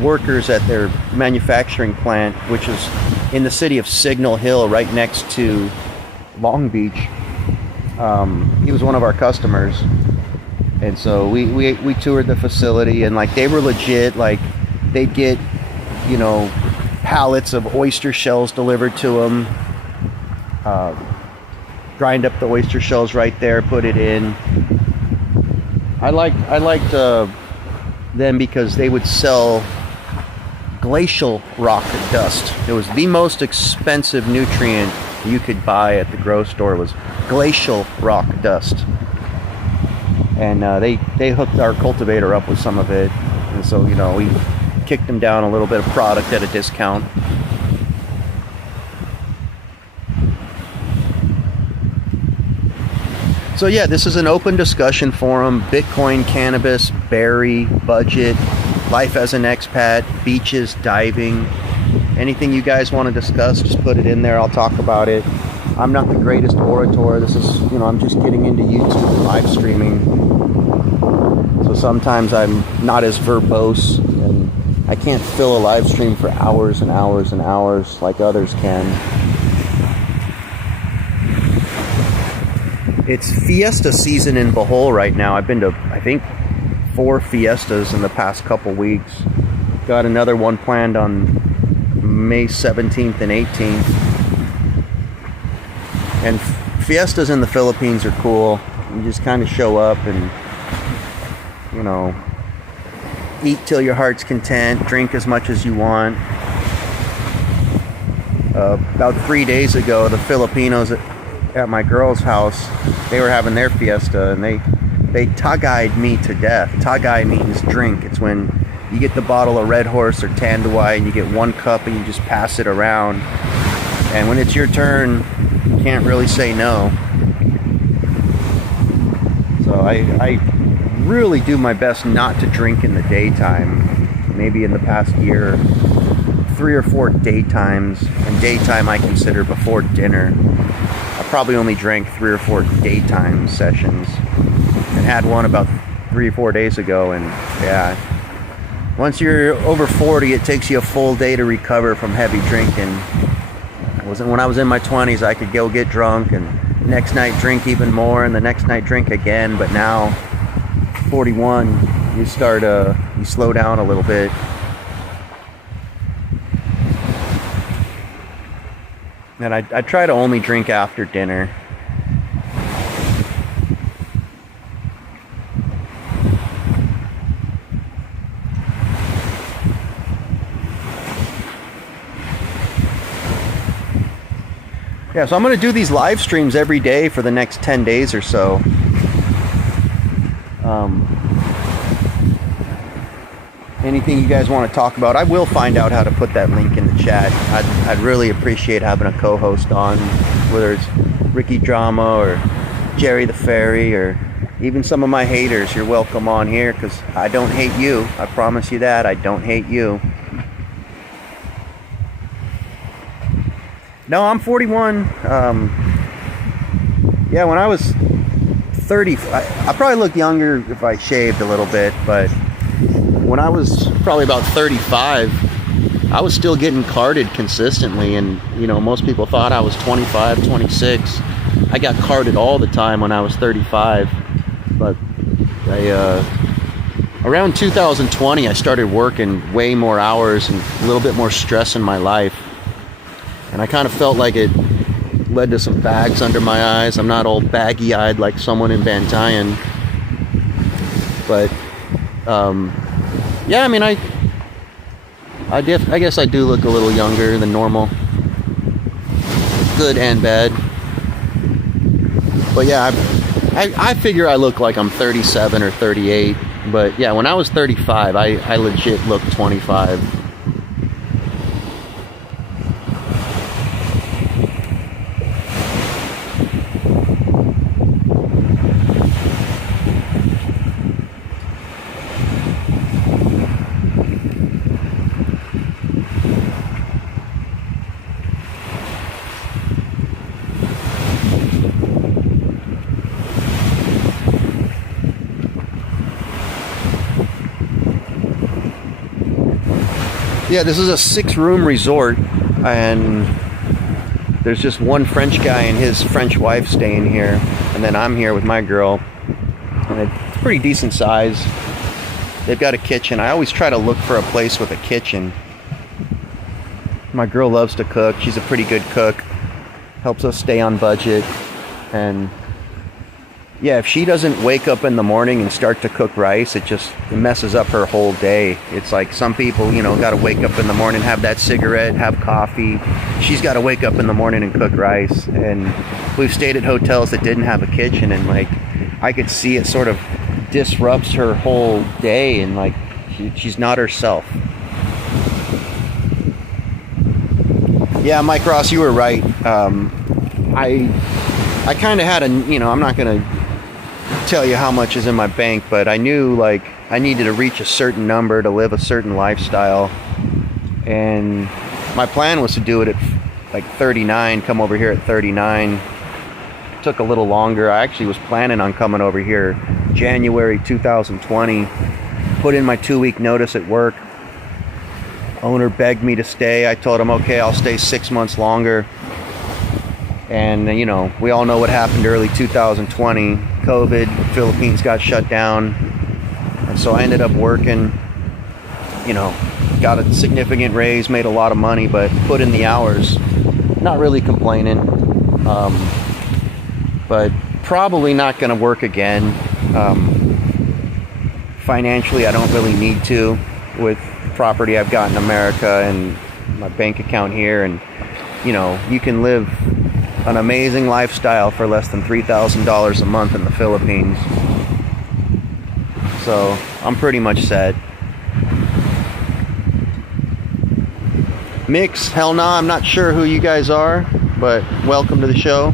workers at their manufacturing plant, which is in the city of Signal Hill, right next to Long Beach, he was one of our customers. And so we toured the facility, and like they were legit. Like they'd get, you know, pallets of oyster shells delivered to them. Grind up the oyster shells right there, put it in. I liked them because they would sell glacial rock dust. It was the most expensive nutrient you could buy at the grocery store, was glacial rock dust. And they hooked our cultivator up with some of it, and so we kicked them down a little bit of product at a discount. So yeah, this is an open discussion forum. Bitcoin, cannabis, berry, budget, life as an expat, beaches, diving, anything you guys want to discuss, just put it in there. I'll talk about it. I'm not the greatest orator. This is, I'm just getting into YouTube and live streaming. So sometimes I'm not as verbose, and I can't fill a live stream for hours and hours and hours like others can. It's fiesta season in Bohol right now. I've been to, I think, 4 fiestas in the past couple weeks. Got another one planned on May 17th and 18th. And fiestas in the Philippines are cool. You just kind of show up and, eat till your heart's content, drink as much as you want. About 3 days ago, the Filipinos at my girl's house, they were having their fiesta, and they tagayed me to death. Tagay means drink. It's when you get the bottle of Red Horse or Tanduay and you get 1 cup and you just pass it around. And when it's your turn, you can't really say no. So I really do my best not to drink in the daytime. Maybe in the past year, 3 or 4 daytimes, and daytime I consider before dinner. I probably only drank 3 or 4 daytime sessions, and had one about 3 or 4 days ago. And yeah, once you're over 40, it takes you a full day to recover from heavy drinking. When I was in my 20s, I could go get drunk and next night drink even more, and the next night drink again. But now, 41, you slow down a little bit. And I try to only drink after dinner. Yeah, so I'm going to do these live streams every day for the next 10 days or so. Anything you guys want to talk about, I will find out how to put that link in the chat. I'd really appreciate having a co-host on, whether it's Ricky Drama or Jerry the Fairy, or even some of my haters. You're welcome on here, because I don't hate you. I promise you that. I don't hate you. No, I'm 41. Yeah, when I was 30, I probably look younger if I shaved a little bit, but when I was probably about 35, I was still getting carded consistently, and most people thought I was 25, 26. I got carded all the time when I was 35, but around 2020 I started working way more hours and a little bit more stress in my life, and I kind of felt like it led to some bags under my eyes. I'm not all baggy-eyed like someone in Bantayan, but yeah, I mean, I guess I do look a little younger than normal. Good and bad. But yeah, I figure I look like I'm 37 or 38. But yeah, when I was 35, I legit looked 25. Yeah, this is a 6-room resort, and there's just one French guy and his French wife staying here, and then I'm here with my girl, and it's pretty decent size. They've got a kitchen. I always try to look for a place with a kitchen. My girl loves to cook. She's a pretty good cook. Helps us stay on budget, and Yeah, if she doesn't wake up in the morning and start to cook rice, it messes up her whole day. It's like some people, got to wake up in the morning, have that cigarette, have coffee. She's got to wake up in the morning and cook rice. And we've stayed at hotels that didn't have a kitchen, and like I could see it sort of disrupts her whole day, and like she's not herself. Yeah, Mike Ross, you were right. I kind of had I'm not going to tell you how much is in my bank, but I knew like I needed to reach a certain number to live a certain lifestyle, and my plan was to do it at like 39, come over here at 39. It took a little longer. I actually was planning on coming over here January 2020, put in my 2-week notice at work. Owner begged me to stay. I told him, okay, I'll stay 6 months longer. And, we all know what happened early 2020. COVID, Philippines got shut down. And so I ended up working, got a significant raise, made a lot of money, but put in the hours. Not really complaining. But probably not going to work again. Financially, I don't really need to with property I've got in America and my bank account here. And, you can live an amazing lifestyle for less than $3,000 a month in the Philippines. So I'm pretty much set. Mix, hell nah, I'm not sure who you guys are, but welcome to the show.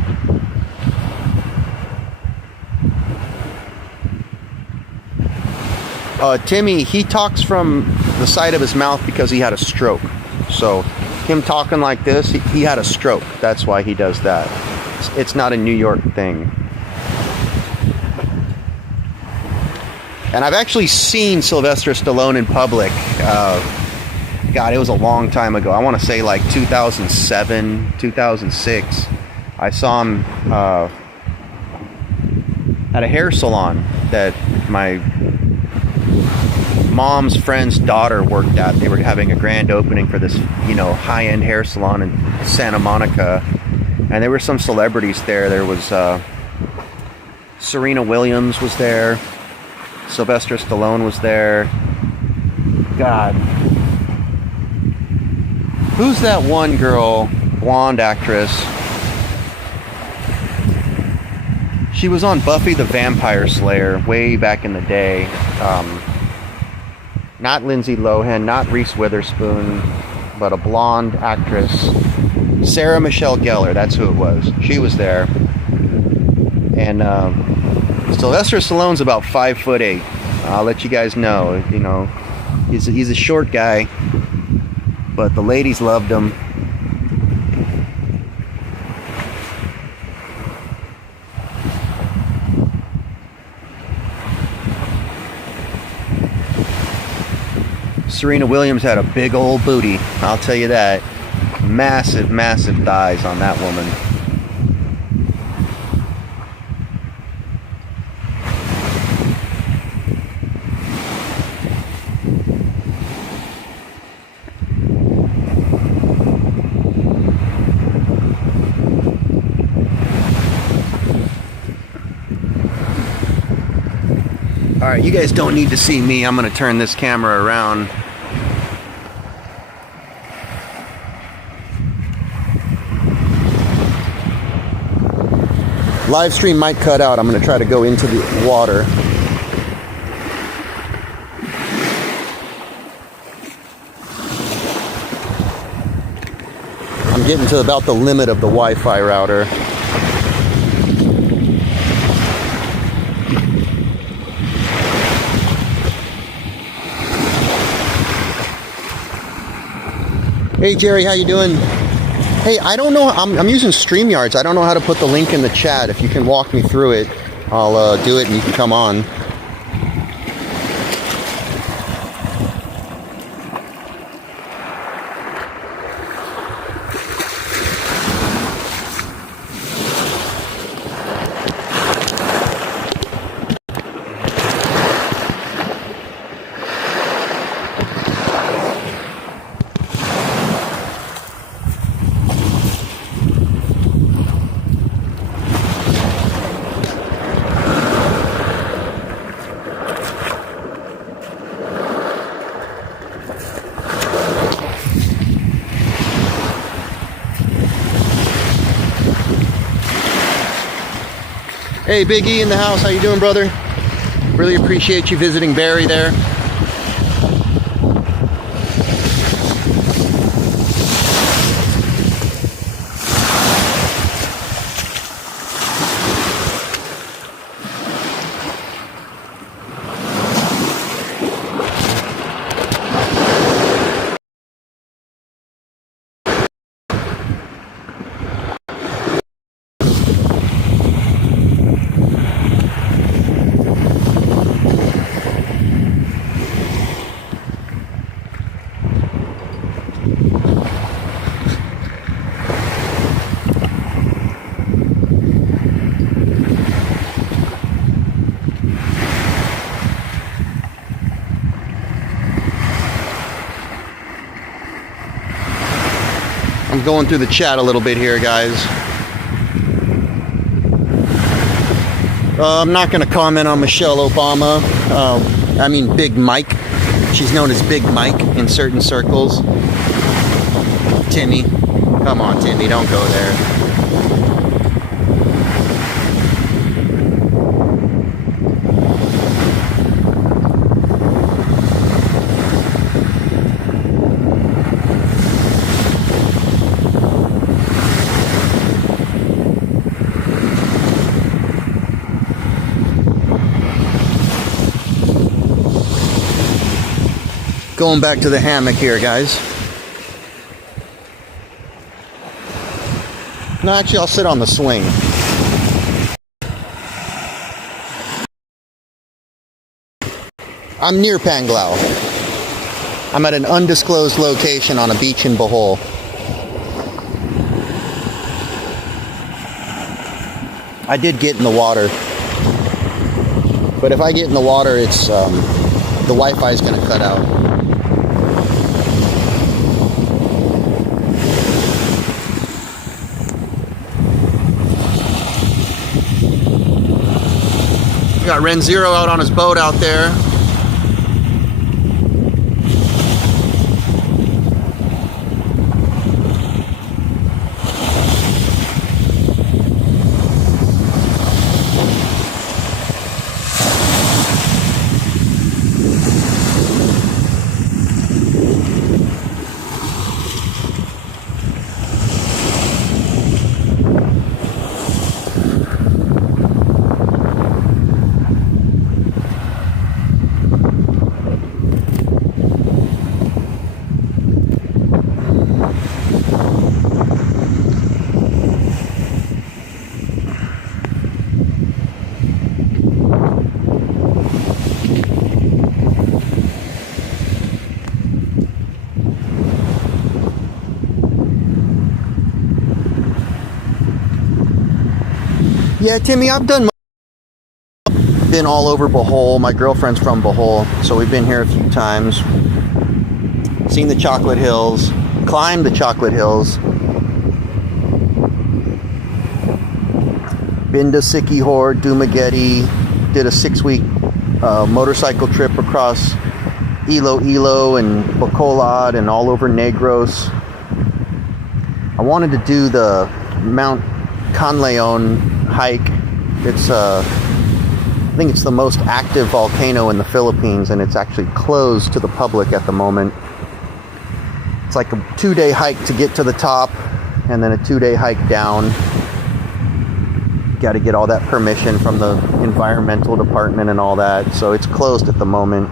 Timmy, he talks from the side of his mouth because he had a stroke. So him talking like this, he had a stroke. That's why he does that. It's not a New York thing. And I've actually seen Sylvester Stallone in public. God, it was a long time ago. I want to say like 2007, 2006. I saw him at a hair salon that my mom's friend's daughter worked at. They were having a grand opening for this, high-end hair salon in Santa Monica, and there were some celebrities there. There was Serena Williams was there, Sylvester Stallone was there. God, who's that one girl, blonde actress? She was on Buffy the Vampire Slayer way back in the day. Not Lindsay Lohan, not Reese Witherspoon, but a blonde actress. Sarah Michelle Gellar, that's who it was. She was there. And Sylvester Stallone's about 5'8". I'll let you guys know. He's a short guy, but the ladies loved him. Serena Williams had a big old booty, I'll tell you that. Massive, massive thighs on that woman. Alright, you guys don't need to see me. I'm going to turn this camera around. Live stream might cut out. I'm going to try to go into the water. I'm getting to about the limit of the Wi-Fi router. Hey Jerry, how you doing? Hey, I don't know, I'm using StreamYards. I don't know how to put the link in the chat. If you can walk me through it, I'll do it and you can come on. Hey, Big E in the house. How you doing, brother? Really appreciate you visiting Barry there. I'm going through the chat a little bit here, guys. I'm not going to comment on Michelle Obama. I mean Big Mike. She's known as Big Mike in certain circles. Timmy. Come on, Timmy, don't go there. Going back to the hammock here, guys. No, actually, I'll sit on the swing. I'm near Panglao. I'm at an undisclosed location on a beach in Bohol. I did get in the water. But if I get in the water, it's the Wi-Fi is going to cut out. We got Ren Zero out on his boat out there. Yeah, Timmy, I've been all over Bohol. My girlfriend's from Bohol, so we've been here a few times. Seen the Chocolate Hills, climbed the Chocolate Hills. Been to Siquijor, Dumaguete, did a 6-week motorcycle trip across Iloilo and Bacolod and all over Negros. I wanted to do the Mount Canleon hike. It's I think it's the most active volcano in the Philippines, and it's actually closed to the public at the moment. It's like a 2-day hike to get to the top, and then a 2-day hike down. Got to get all that permission from the environmental department and all that, so it's closed at the moment.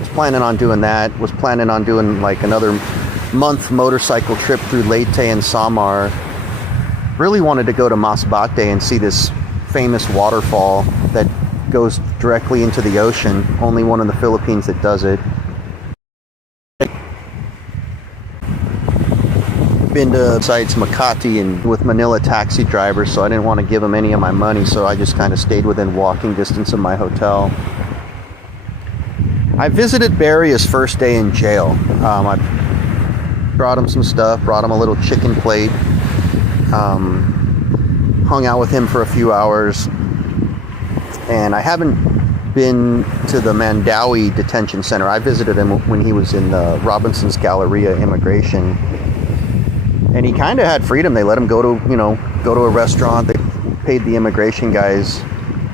Was planning on doing that. Was planning on doing like another month motorcycle trip through Leyte and Samar. Really wanted to go to Masbate and see this famous waterfall that goes directly into the ocean. Only one in the Philippines that does it. Been to sites Makati and with Manila taxi drivers, so I didn't want to give them any of my money, so I just kind of stayed within walking distance of my hotel. I visited Barry his first day in jail. I brought him some stuff, brought him a little chicken plate. Hung out with him for a few hours, and I haven't been to the Mandawi detention center. I visited him when he was in the Robinson's Galleria immigration, and he kind of had freedom. They let him go to a restaurant. They paid the immigration guys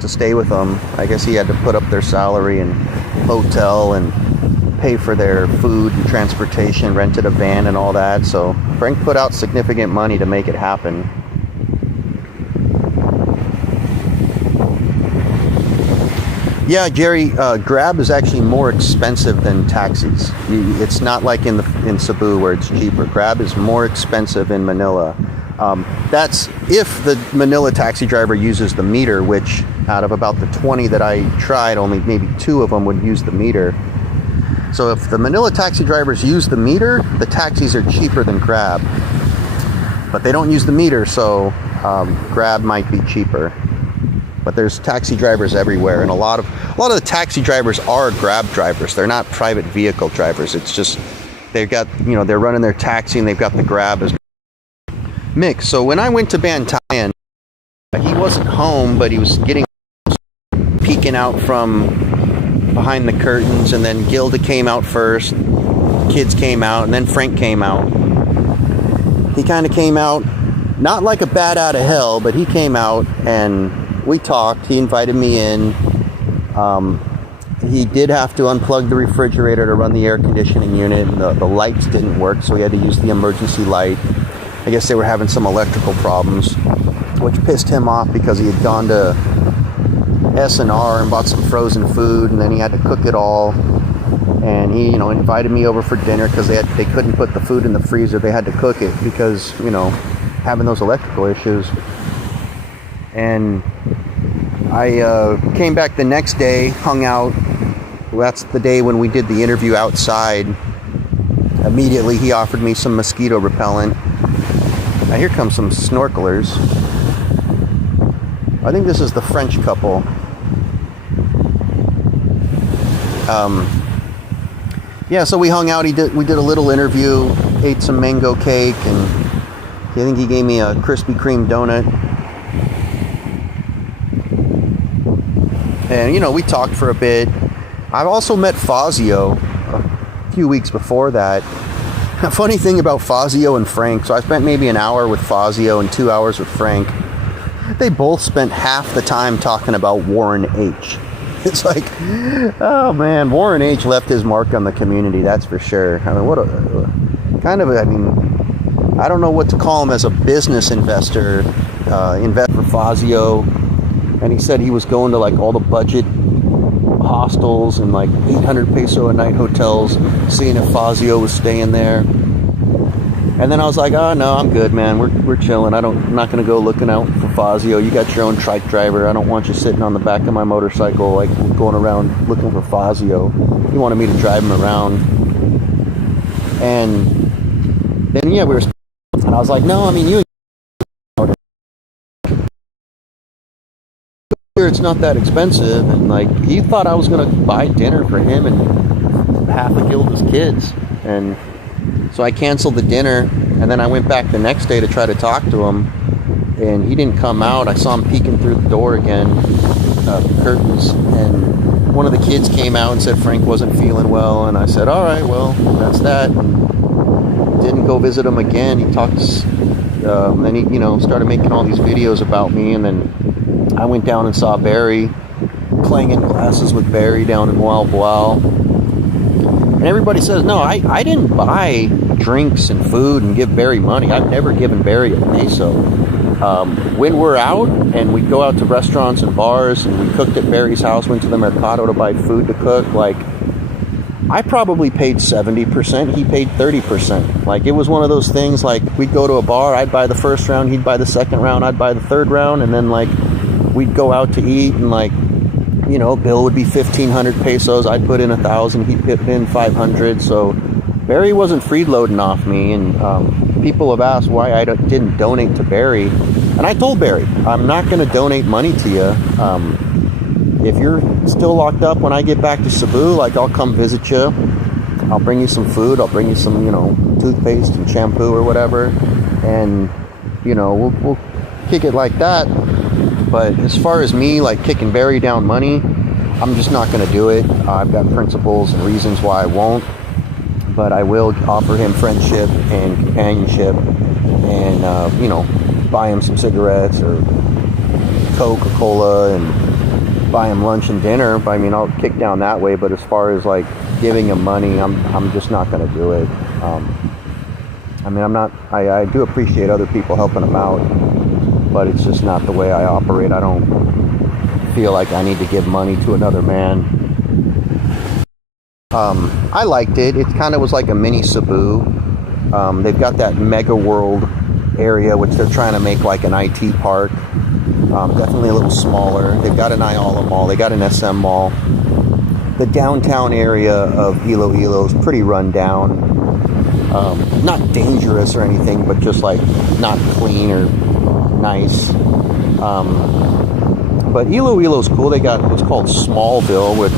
to stay with him. I guess he had to put up their salary and hotel and pay for their food and transportation, rented a van and all that. So Frank put out significant money to make it happen. Yeah, Jerry, Grab is actually more expensive than taxis. It's not like in Cebu where it's cheaper. Grab is more expensive in Manila. That's if the Manila taxi driver uses the meter, which out of about the 20 that I tried, only maybe 2 of them would use the meter. So if the Manila taxi drivers use the meter, the taxis are cheaper than Grab. But they don't use the meter, so Grab might be cheaper. But there's taxi drivers everywhere, and a lot of the taxi drivers are Grab drivers. They're not private vehicle drivers. It's just they've got, they're running their taxi and they've got the Grab as mix. So when I went to Bantayan, he wasn't home, but he was peeking out from behind the curtains, and then Gilda came out first, kids came out, and then Frank came out. He kind of came out, not like a bat out of hell, but he came out and we talked. He invited me in. He did have to unplug the refrigerator to run the air conditioning unit, and the lights didn't work, so he had to use the emergency light. I guess they were having some electrical problems, which pissed him off because he had gone to S&R and bought some frozen food, and then he had to cook it all. And he, invited me over for dinner because they couldn't put the food in the freezer. They had to cook it because, having those electrical issues. And I came back the next day, hung out. Well, that's the day when we did the interview outside. Immediately, he offered me some mosquito repellent. Now, here comes some snorkelers. I think this is the French couple. Yeah, so we hung out. We did a little interview, ate some mango cake, and I think he gave me a Krispy Kreme donut. And, we talked for a bit. I've also met Fazio a few weeks before that. A funny thing about Fazio and Frank, so I spent maybe an hour with Fazio and 2 hours with Frank. They both spent half the time talking about Warren H. It's like, oh man, Warren H. left his mark on the community, that's for sure. I mean, I don't know what to call him as a business investor. Invest for Fazio. And he said he was going to like all the budget hostels and like 800 peso a night hotels, seeing if Fazio was staying there. And then I was like, oh no, I'm good, man. We're chilling. I'm not gonna go looking out for Fazio. You got your own trike driver. I don't want you sitting on the back of my motorcycle like going around looking for Fazio. He wanted me to drive him around. And then we were, and I was like, no, I mean you. It's not that expensive, and like he thought I was gonna buy dinner for him and half of Gilda's kids, and so I canceled the dinner, and then I went back the next day to try to talk to him, and he didn't come out. I saw him peeking through the door again, the curtains, and one of the kids came out and said Frank wasn't feeling well, and I said, all right, well, that's that, and didn't go visit him again. He talked, then he, started making all these videos about me, and then I went down and saw Barry, playing in classes with Barry down in Wild Wow. And everybody says, no, I didn't buy drinks and food and give Barry money. I've never given Barry a peso. When we're out and we go out to restaurants and bars and we cooked at Barry's house, went to the Mercado to buy food to cook, like I probably paid 70%, he paid 30%. Like it was one of those things like we'd go to a bar, I'd buy the first round, he'd buy the second round, I'd buy the third round, and then like we'd go out to eat and like, bill would be 1,500 pesos. I'd put in 1,000. He'd put in 500. So Barry wasn't freeloading off me. And people have asked why I didn't donate to Barry. And I told Barry, I'm not going to donate money to you. If you're still locked up when I get back to Cebu, like I'll come visit you. I'll bring you some food. I'll bring you some, toothpaste and shampoo or whatever. And, we'll kick it like that. But as far as me, like kicking Barry down money, I'm just not going to do it. I've got principles and reasons why I won't. But I will offer him friendship and companionship and, buy him some cigarettes or Coca-Cola and buy him lunch and dinner. I mean, I'll kick down that way, but as far as like giving him money, I'm just not going to do it. I mean, I do appreciate other people helping him out, but it's just not the way I operate. I don't feel like I need to give money to another man. I liked it. It kind of was like a mini Cebu. They've got that mega world area, which they're trying to make like an IT park. Definitely a little smaller. They've got an Ayala mall. They got an SM mall. The downtown area of Iloilo is pretty run down. Not dangerous or anything, but just like not clean or nice. But Iloilo's cool. They got what's called Smallville, which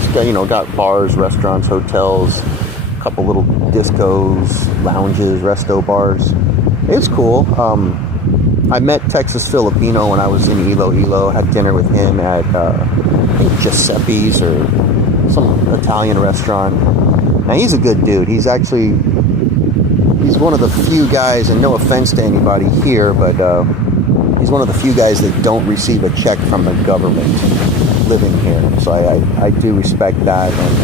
got bars, restaurants, hotels, a couple little discos, lounges, resto bars. It's cool. I met Texas Filipino when I was in Iloilo. Had dinner with him at I think Giuseppe's or some Italian restaurant. Now he's a good dude. He's one of the few guys, and no offense to anybody here, but he's one of the few guys that don't receive a check from the government living here. So I do respect that, and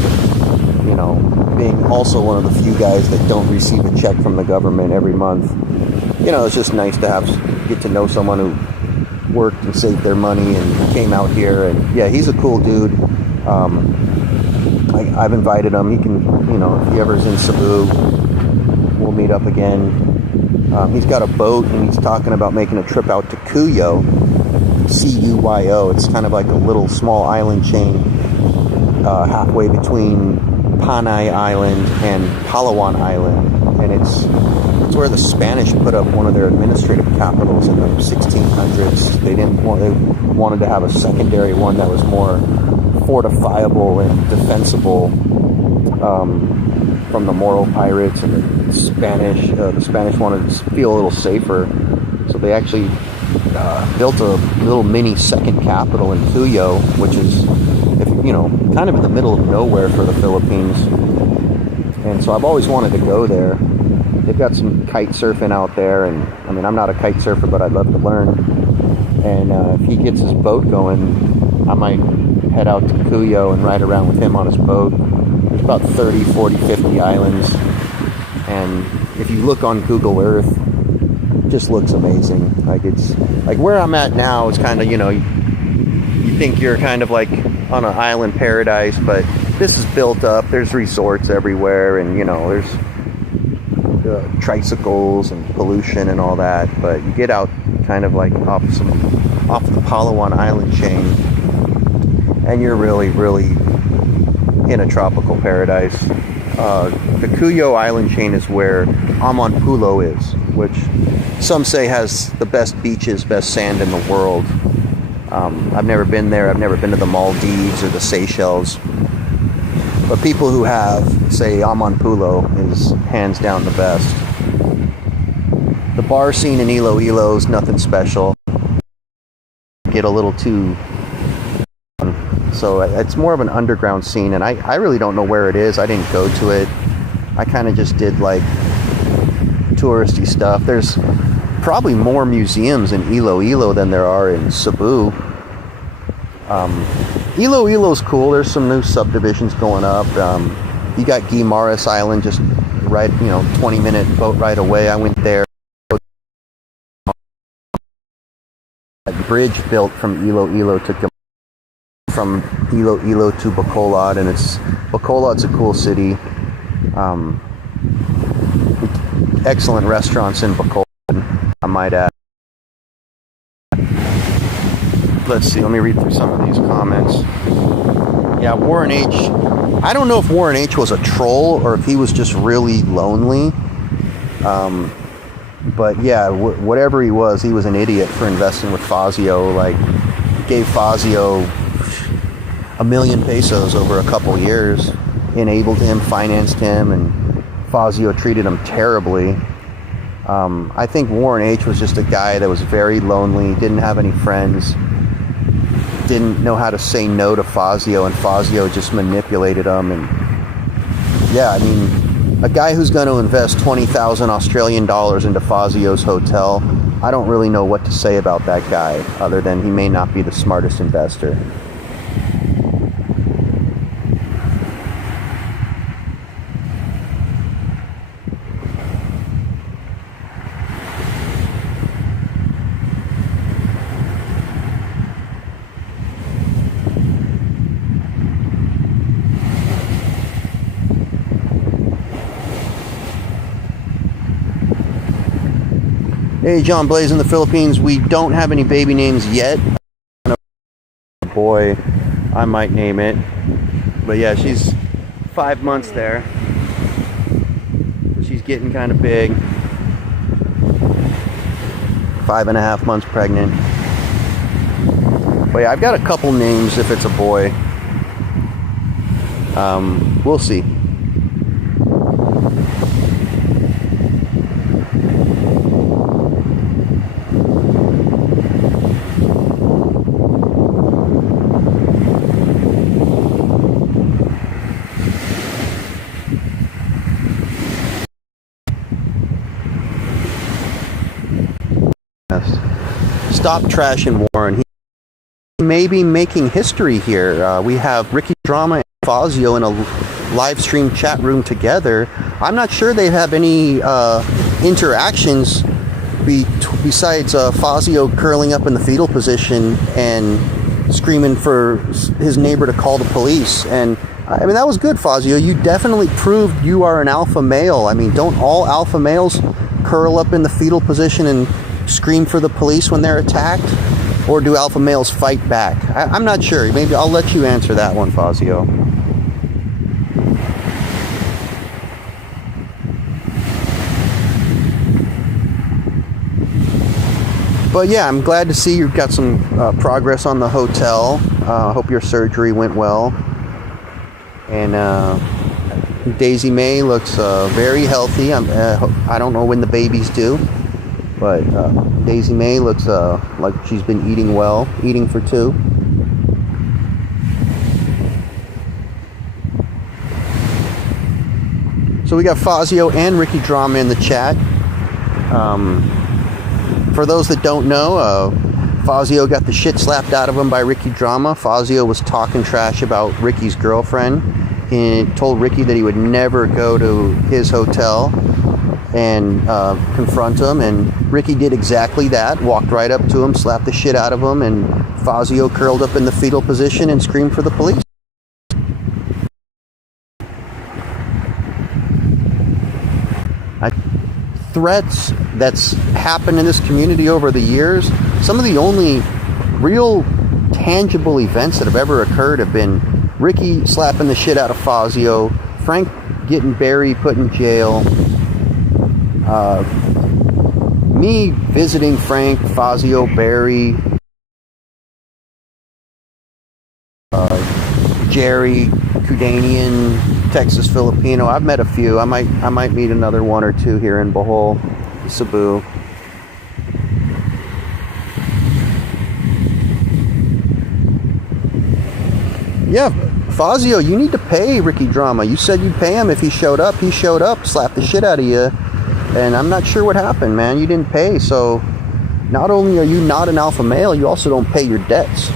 being also one of the few guys that don't receive a check from the government every month, it's just nice to get to know someone who worked and saved their money and came out here. And yeah, he's a cool dude. I've invited him. He can, if he ever's in Cebu, we'll meet up again. He's got a boat, and he's talking about making a trip out to Cuyo, Cuyo. It's kind of like a little small island chain halfway between Panay Island and Palawan Island, and it's where the Spanish put up one of their administrative capitals in the 1600s. They wanted to have a secondary one that was more fortifiable and defensible from the Moro pirates, and the Spanish wanted to feel a little safer, so they actually built a little mini second capital in Cuyo, which is kind of in the middle of nowhere for the Philippines. And so I've always wanted to go there. They've got some kite surfing out there, and I mean, I'm not a kite surfer, but I'd love to learn. And if he gets his boat going, I might head out to Cuyo and ride around with him on his boat. There's about 30, 40, 50 islands, and if you look on Google Earth, it just looks amazing. Like, it's like where I'm at now is kind of, you think you're kind of like on an island paradise, but this is built up. There's resorts everywhere, and there's tricycles and pollution and all that. But you get out kind of like off the Palawan island chain, and you're really, really in a tropical paradise. The Cuyo island chain is where Amanpulo is, which some say has the best beaches, best sand in the world. I've never been there. I've never been to the Maldives or the Seychelles. But people who have say Amanpulo is hands down the best. The bar scene in Iloilo is nothing special. Get a little too... So it's more of an underground scene, and I really don't know where it is. I didn't go to it. I kind of just did like touristy stuff. There's probably more museums in Iloilo than there are in Cebu. Iloilo's cool. There's some new subdivisions going up. You got Guimaras Island just right, 20-minute boat ride away. I went there. A bridge built from Iloilo to Bacolod, and Bacolod's a cool city. Excellent restaurants in Bacolod, I might add. Let's see, let me read through some of these comments. Yeah, Warren H. I don't know if Warren H. was a troll or if he was just really lonely. But yeah, whatever he was an idiot for investing with Fazio. Like, gave Fazio 1 million pesos over a couple years, enabled him, financed him, and Fazio treated him terribly. I think Warren H. was just a guy that was very lonely, didn't have any friends, didn't know how to say no to Fazio, and Fazio just manipulated him. And yeah, I mean, a guy who's going to invest 20,000 Australian dollars into Fazio's hotel, I don't really know what to say about that guy other than he may not be the smartest investor. Hey, John Blaze in the Philippines. We don't have any baby names yet. Boy, I might name it. But yeah, she's 5 months there. She's getting kind of big. 5.5 months pregnant. But yeah, I've got a couple names if it's a boy. We'll see. Stop trashing Warren. He may be making history here. We have Ricky Drama and Fazio in a live stream chat room together. I'm not sure they have any interactions besides Fazio curling up in the fetal position and screaming for his neighbor to call the police. And I mean, that was good, Fazio. You definitely proved you are an alpha male. I mean, don't all alpha males curl up in the fetal position and scream for the police when they're attacked? Or do alpha males fight back? I'm not sure. Maybe I'll let you answer that one, Fazio. But yeah, I'm glad to see you've got some progress on the hotel. I hope your surgery went well. And Daisy May looks very healthy. I don't know when the babies do. But Daisy May looks like she's been eating well, eating for two. So we got Fazio and Ricky Drama in the chat. For those that don't know, Fazio got the shit slapped out of him by Ricky Drama. Fazio was talking trash about Ricky's girlfriend. He told Ricky that he would never go to his hotel and confront him, and Ricky did exactly that. Walked right up to him, slapped the shit out of him, and Fazio curled up in the fetal position and screamed for the police. Threats that's happened in this community over the years, some of the only real tangible events that have ever occurred have been Ricky slapping the shit out of Fazio, Frank getting Barry put in jail, me visiting Frank, Fazio, Barry, Jerry, Kudanian, Texas Filipino. I've met a few. I might meet another one or two here in Bohol, Cebu. Yeah, Fazio, you need to pay Ricky Drama. You said you'd pay him if he showed up. He showed up, slapped the shit out of you. And I'm not sure what happened, man. You didn't pay, so not only are you not an alpha male, you also don't pay your debts.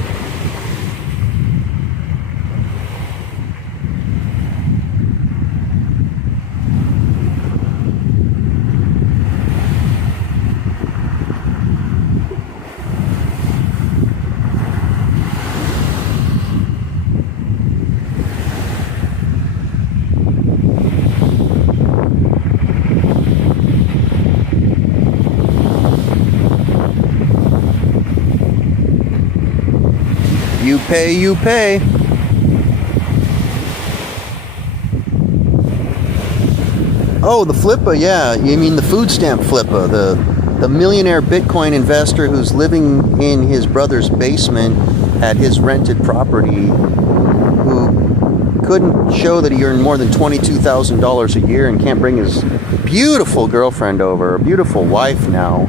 You pay. Oh, the flipper, yeah. You mean the food stamp flipper, the millionaire Bitcoin investor who's living in his brother's basement at his rented property, who couldn't show that he earned more than $22,000 a year and can't bring his beautiful girlfriend over, beautiful wife now.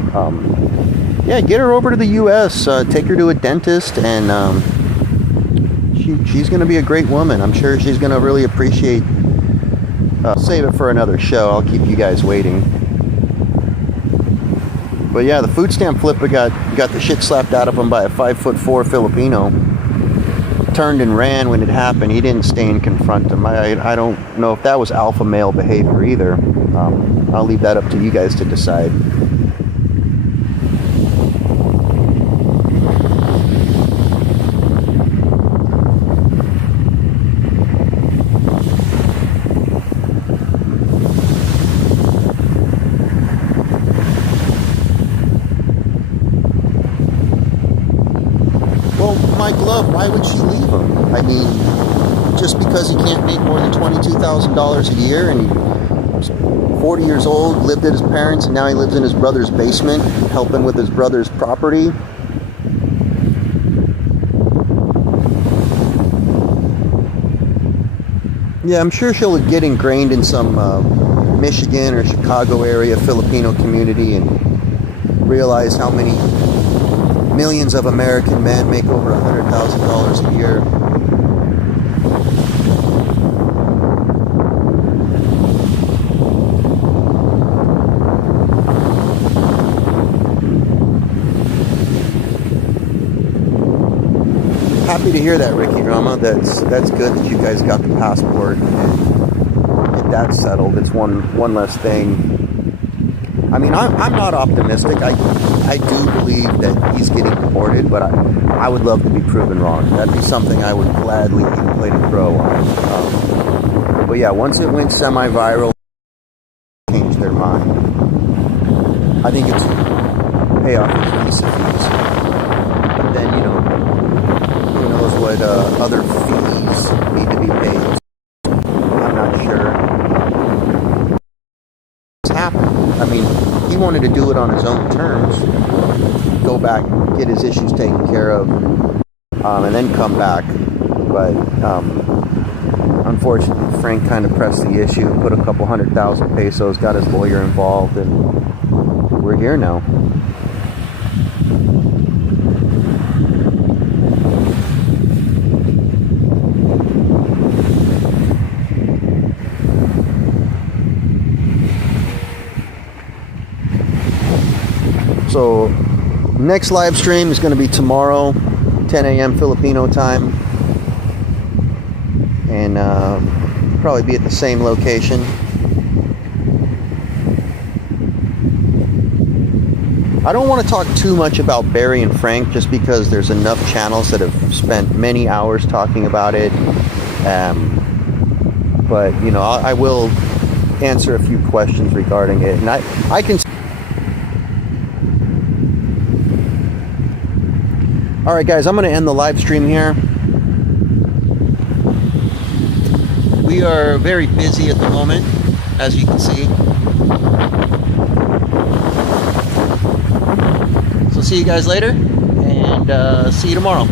Yeah, get her over to the U.S., take her to a dentist, and she's going to be a great woman. I'm sure she's going to really appreciate. Save it for another show. I'll keep you guys waiting. But yeah, the food stamp flipper got the shit slapped out of him by a 5'4" Filipino. Turned and ran when it happened. He didn't stay and confront him. I don't know if that was alpha male behavior either. I'll leave that up to you guys to decide. My glove, why would she leave him? I mean, just because he can't make more than $22,000 a year, and he's 40 years old, lived at his parents, and now he lives in his brother's basement, helping with his brother's property. Yeah, I'm sure she'll get ingrained in some Michigan or Chicago area Filipino community and realize how many millions of American men make over $100,000 a year. Happy to hear that, Ricky Rama. That's good that you guys got the passport and get that settled. It's one less thing. I mean, I'm not optimistic. I do believe that he's getting deported, but I would love to be proven wrong. That'd be something I would gladly play the pro on. But yeah, once it went semi-viral, changed their mind. I think it's pay off his visa fees. But then, who knows what other fees need to be paid. I'm not sure. It's happened. I mean, he wanted to do it on his own terms, go back, get his issues taken care of, and then come back. But unfortunately, Frank kind of pressed the issue, put a couple 100,000 pesos, got his lawyer involved, and we're here now. So next live stream is going to be tomorrow, 10 a.m. Filipino time, and probably be at the same location. I don't want to talk too much about Barry and Frank just because there's enough channels that have spent many hours talking about it. But I will answer a few questions regarding it, and I can. All right, guys, I'm going to end the live stream here. We are very busy at the moment, as you can see. So see you guys later, and see you tomorrow.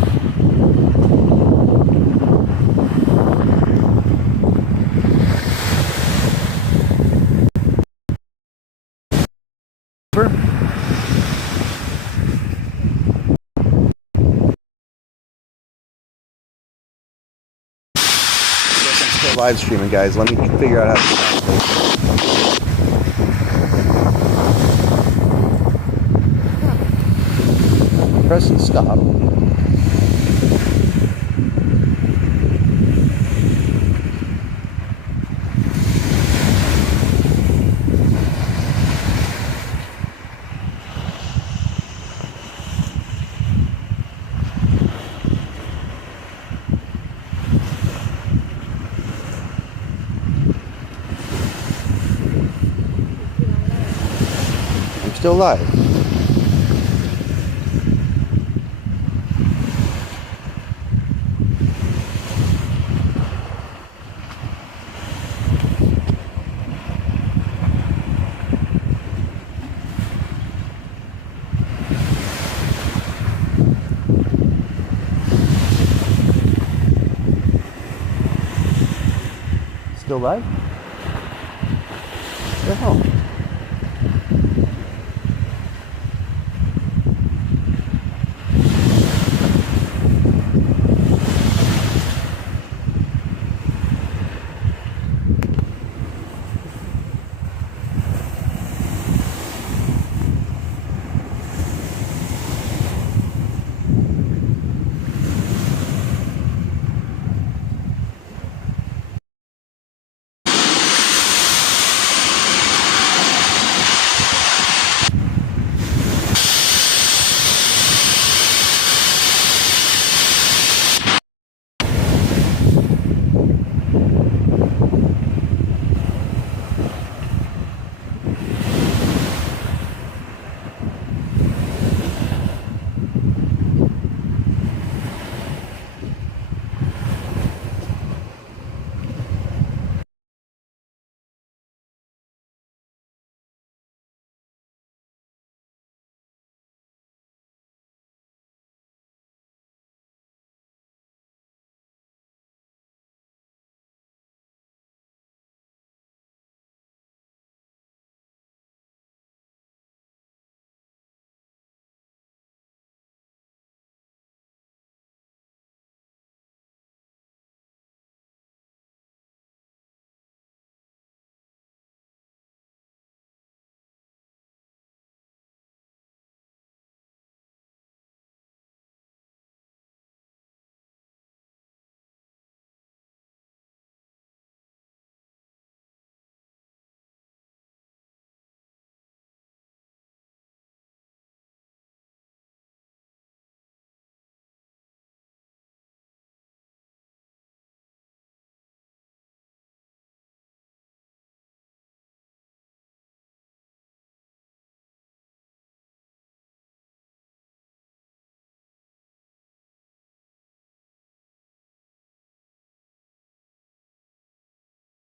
Live streaming, guys. Let me figure out how to stop this. Press and stop. Still live. Still live? What the hell?